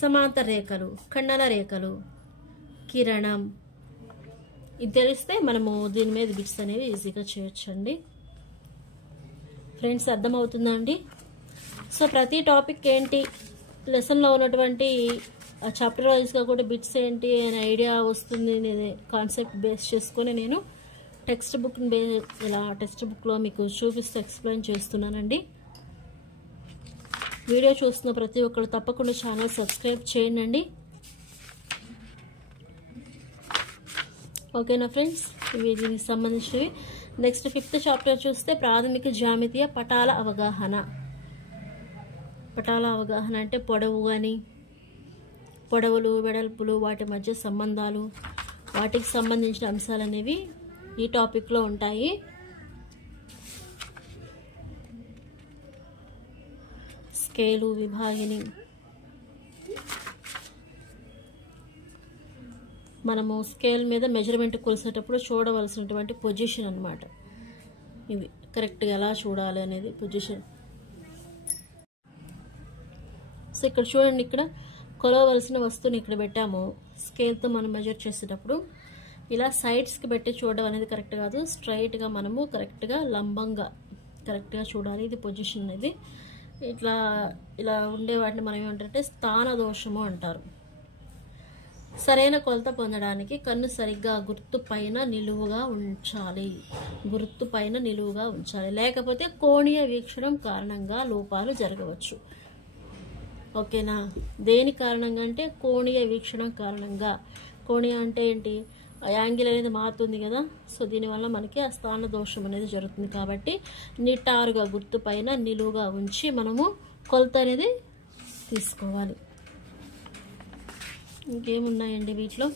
సమాంతర రేఖలు, ఖండన రేఖలు, కిరణం. ఇది తెలిస్తే మనము దీని మీద బిట్స్ అనేవి ఈజీగా చేయొచ్చండి. ఫ్రెండ్స్ అర్థమవుతుందా అండి? సో ప్రతి టాపిక్ ఏంటి, లెసన్లో ఉన్నటువంటి చాప్టర్ వైజ్గా కూడా బిట్స్ ఏంటి అనే ఐడియా వస్తుంది. నేను కాన్సెప్ట్ బేస్ చేసుకొని నేను టెక్స్ట్ బుక్ని ఇలా టెక్స్ట్ బుక్లో మీకు చూపిస్తూ ఎక్స్ప్లెయిన్ చేస్తున్నానండి. వీడియో చూస్తున్న ప్రతి ఒక్కరు తప్పకుండా ఛానల్ సబ్స్క్రైబ్ చేయండి. ఓకేనా ఫ్రెండ్స్? ఇవి దీనికి సంబంధించినవి. నెక్స్ట్ 5th చాప్టర్ చూస్తే ప్రాథమిక జ్యామితీయ పటాల అవగాహన. పటాల అవగాహన అంటే పొడవు కానీ, పొడవులు, వెడల్పులు, వాటి మధ్య సంబంధాలు, వాటికి సంబంధించిన అంశాలు అనేవి ఈ టాపిక్లో ఉంటాయి. స్కేలు, విభాగిని, మనము స్కేల్ మీద మెజర్మెంట్ కొలిసేటప్పుడు చూడవలసినటువంటి పొజిషన్ అన్నమాట. ఇది కరెక్ట్గా ఎలా చూడాలి అనేది పొజిషన్. సో ఇక్కడ చూడండి, ఇక్కడ కొలవలసిన వస్తువుని ఇక్కడ పెట్టాము. స్కేల్తో మనం మెజర్ చేసేటప్పుడు ఇలా సైడ్స్కి పెట్టి చూడడం అనేది కరెక్ట్ కాదు. స్ట్రైట్గా మనము కరెక్ట్గా లంబంగా కరెక్ట్గా చూడాలి. ఇది పొజిషన్ అనేది. ఇట్లా ఇలా ఉండే వాటిని మనం ఏమంటారంటే స్థాన దోషము అంటారు. సరైన కొలత పొందడానికి కన్ను సరిగ్గా గుర్తు పైన నిలువుగా ఉంచాలి. గుర్తు పైన నిలువుగా ఉంచాలి, లేకపోతే కోణీయ వీక్షణం కారణంగా లోపాలు జరగవచ్చు. ఓకేనా? దేని కారణంగా అంటే కోణీయ వీక్షణం కారణంగా. కోణీయ అంటే ఏంటి? యాంగిల్ అనేది మారుతుంది కదా. సో దీనివల్ల మనకి ఆ స్థాన దోషం అనేది జరుగుతుంది. కాబట్టి నిటారుగా గుర్తు పైన నిలువుగా ఉంచి మనము కొలత అనేది తీసుకోవాలి. ఇంకేమున్నాయండి వీటిలో?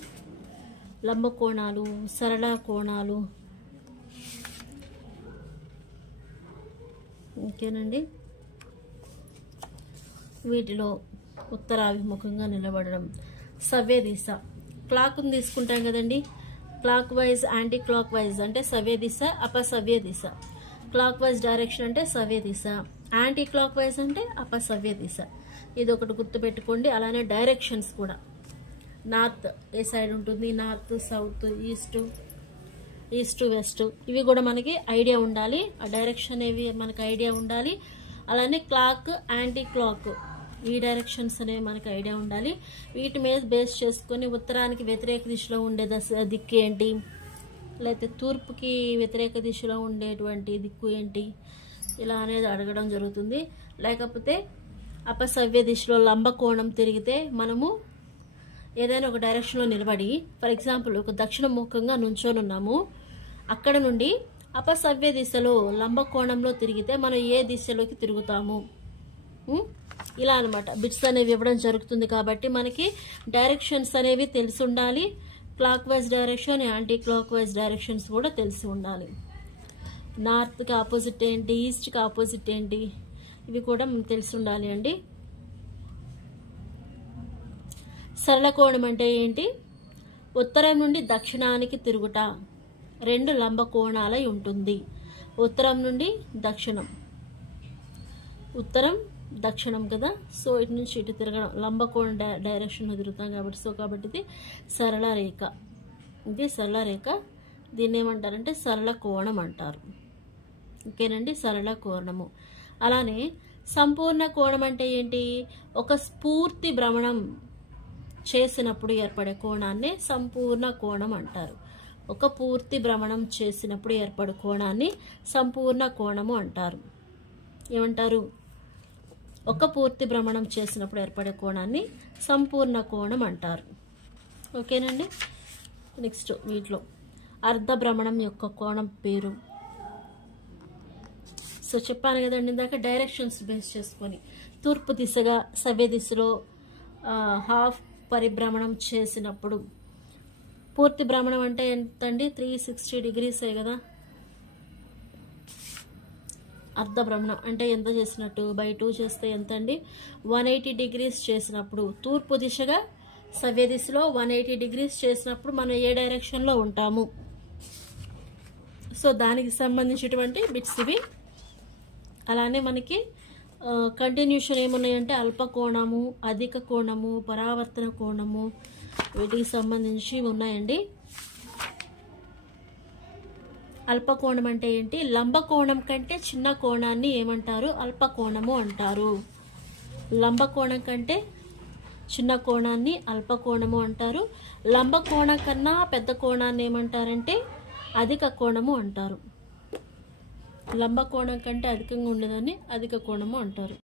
లంబ కోణాలు, సరళ కోణాలు. ఇంకేనండి, వీటిలో ఉత్తరాభిముఖంగా నిలబడడం, సవ్య దిశ. క్లాక్ని తీసుకుంటాం కదండి, clock wise, anti clock wise అంటే సవ్య దిశ, అపసవ్య దిశ. క్లాక్ వైజ్ డైరెక్షన్ అంటే సవ్య దిశ, యాంటీ క్లాక్ వైజ్ అంటే అపసవ్య దిశ. ఇది ఒకటి గుర్తుపెట్టుకోండి. అలానే డైరెక్షన్స్ కూడా, నార్త్ ఏ సైడ్ ఉంటుంది, నార్త్, సౌత్, ఈస్ట్, వెస్ట్, ఇవి కూడా మనకి ఐడియా ఉండాలి. ఆ డైరెక్షన్ అనేవి మనకి ఐడియా ఉండాలి. అలానే క్లాక్, యాంటీ క్లాక్, ఈ డైరెక్షన్స్ అనేవి మనకు ఐడియా ఉండాలి. వీటి మీద బేస్ చేసుకొని ఉత్తరానికి వ్యతిరేక దిశలో ఉండే దిక్కు ఏంటి, లేకపోతే తూర్పుకి వ్యతిరేక దిశలో ఉండేటువంటి దిక్కు ఏంటి, ఇలా అనేది అడగడం జరుగుతుంది. లేకపోతే అపసవ్య దిశలో లంబకోణం తిరిగితే మనము ఏదైనా ఒక డైరెక్షన్లో నిలబడి, ఫర్ ఎగ్జాంపుల్ ఒక దక్షిణముఖంగా నుంచొని ఉన్నాము, అక్కడ నుండి అపసవ్య దిశలో లంబకోణంలో తిరిగితే మనం ఏ దిశలోకి తిరుగుతాము, ఇలా అనమాట బిట్స్ అనేవి ఇవ్వడం జరుగుతుంది. కాబట్టి మనకి డైరెక్షన్స్ అనేవి తెలిసి ఉండాలి. Clock wise direction, anti clock wise directions కూడా తెలిసి ఉండాలి. నార్త్కి ఆపోజిట్ ఏంటి, ఈస్ట్కి ఆపోజిట్ ఏంటి, ఇవి కూడా తెలిసి ఉండాలి అండి. సరళ కోణం అంటే ఏంటి? ఉత్తరం నుండి దక్షిణానికి తిరుగుట, 2 లంబ కోణాలై ఉంటుంది. ఉత్తరం నుండి దక్షిణం, ఉత్తరం దక్షిణం కదా, సో ఇటు నుంచి ఇటు తిరగడం, లంబ కోణ డైరెక్షన్ తిరుగుతాం కాబట్టి ఇది సరళ రేఖ. ఇది సరళ రేఖ. దీన్ని ఏమంటారంటే సరళ కోణం అంటారు. ఓకేనండి, సరళ కోణము. అలానే సంపూర్ణ కోణం అంటే ఏంటి? ఒక పూర్తి భ్రమణం చేసినప్పుడు ఏర్పడే కోణాన్ని సంపూర్ణ కోణం అంటారు. ఒక పూర్తి భ్రమణం చేసినప్పుడు ఏర్పడే కోణాన్ని సంపూర్ణ కోణము అంటారు. ఏమంటారు? ఒక పూర్తి భ్రమణం చేసినప్పుడు ఏర్పడే కోణాన్ని సంపూర్ణ కోణం అంటారు. ఓకేనండి. నెక్స్ట్ వీటిలో అర్ధ భ్రమణం యొక్క కోణం పేరు. సో చెప్పాను కదండి ఇందాక, డైరెక్షన్స్ బేస్ చేసుకొని తూర్పు దిశగా సవ్య దిశలో హాఫ్ పరిభ్రమణం చేసినప్పుడు, పూర్తి భ్రమణం అంటే ఎంతండి? 360 డిగ్రీసే కదా. అర్ధ భ్రమణం అంటే ఎంత చేసినట్టు? బై 2 చేస్తే ఎంత అండి? 180 డిగ్రీస్ చేసినప్పుడు, తూర్పు దిశగా సవ్య దిశలో 180 డిగ్రీస్ చేసినప్పుడు మనం ఏ డైరెక్షన్లో ఉంటాము? సో దానికి సంబంధించినటువంటి బిట్స్ ఇవి. అలానే మనకి కంటిన్యూషన్ ఏమున్నాయంటే అల్ప కోణము, అధిక కోణము, పరావర్తన కోణము, వీటికి సంబంధించి ఉన్నాయండి. అల్ప కోణం అంటే ఏంటి? లంబ కోణం కంటే చిన్న కోణాన్ని ఏమంటారు? అల్ప కోణము అంటారు. లంబ కోణం కంటే చిన్న కోణాన్ని అల్ప కోణము అంటారు. లంబ కోణం కన్నా పెద్ద కోణాన్ని ఏమంటారంటే అధిక కోణము అంటారు. లంబ కోణం కంటే అధికంగా ఉండదని అధిక కోణము అంటారు.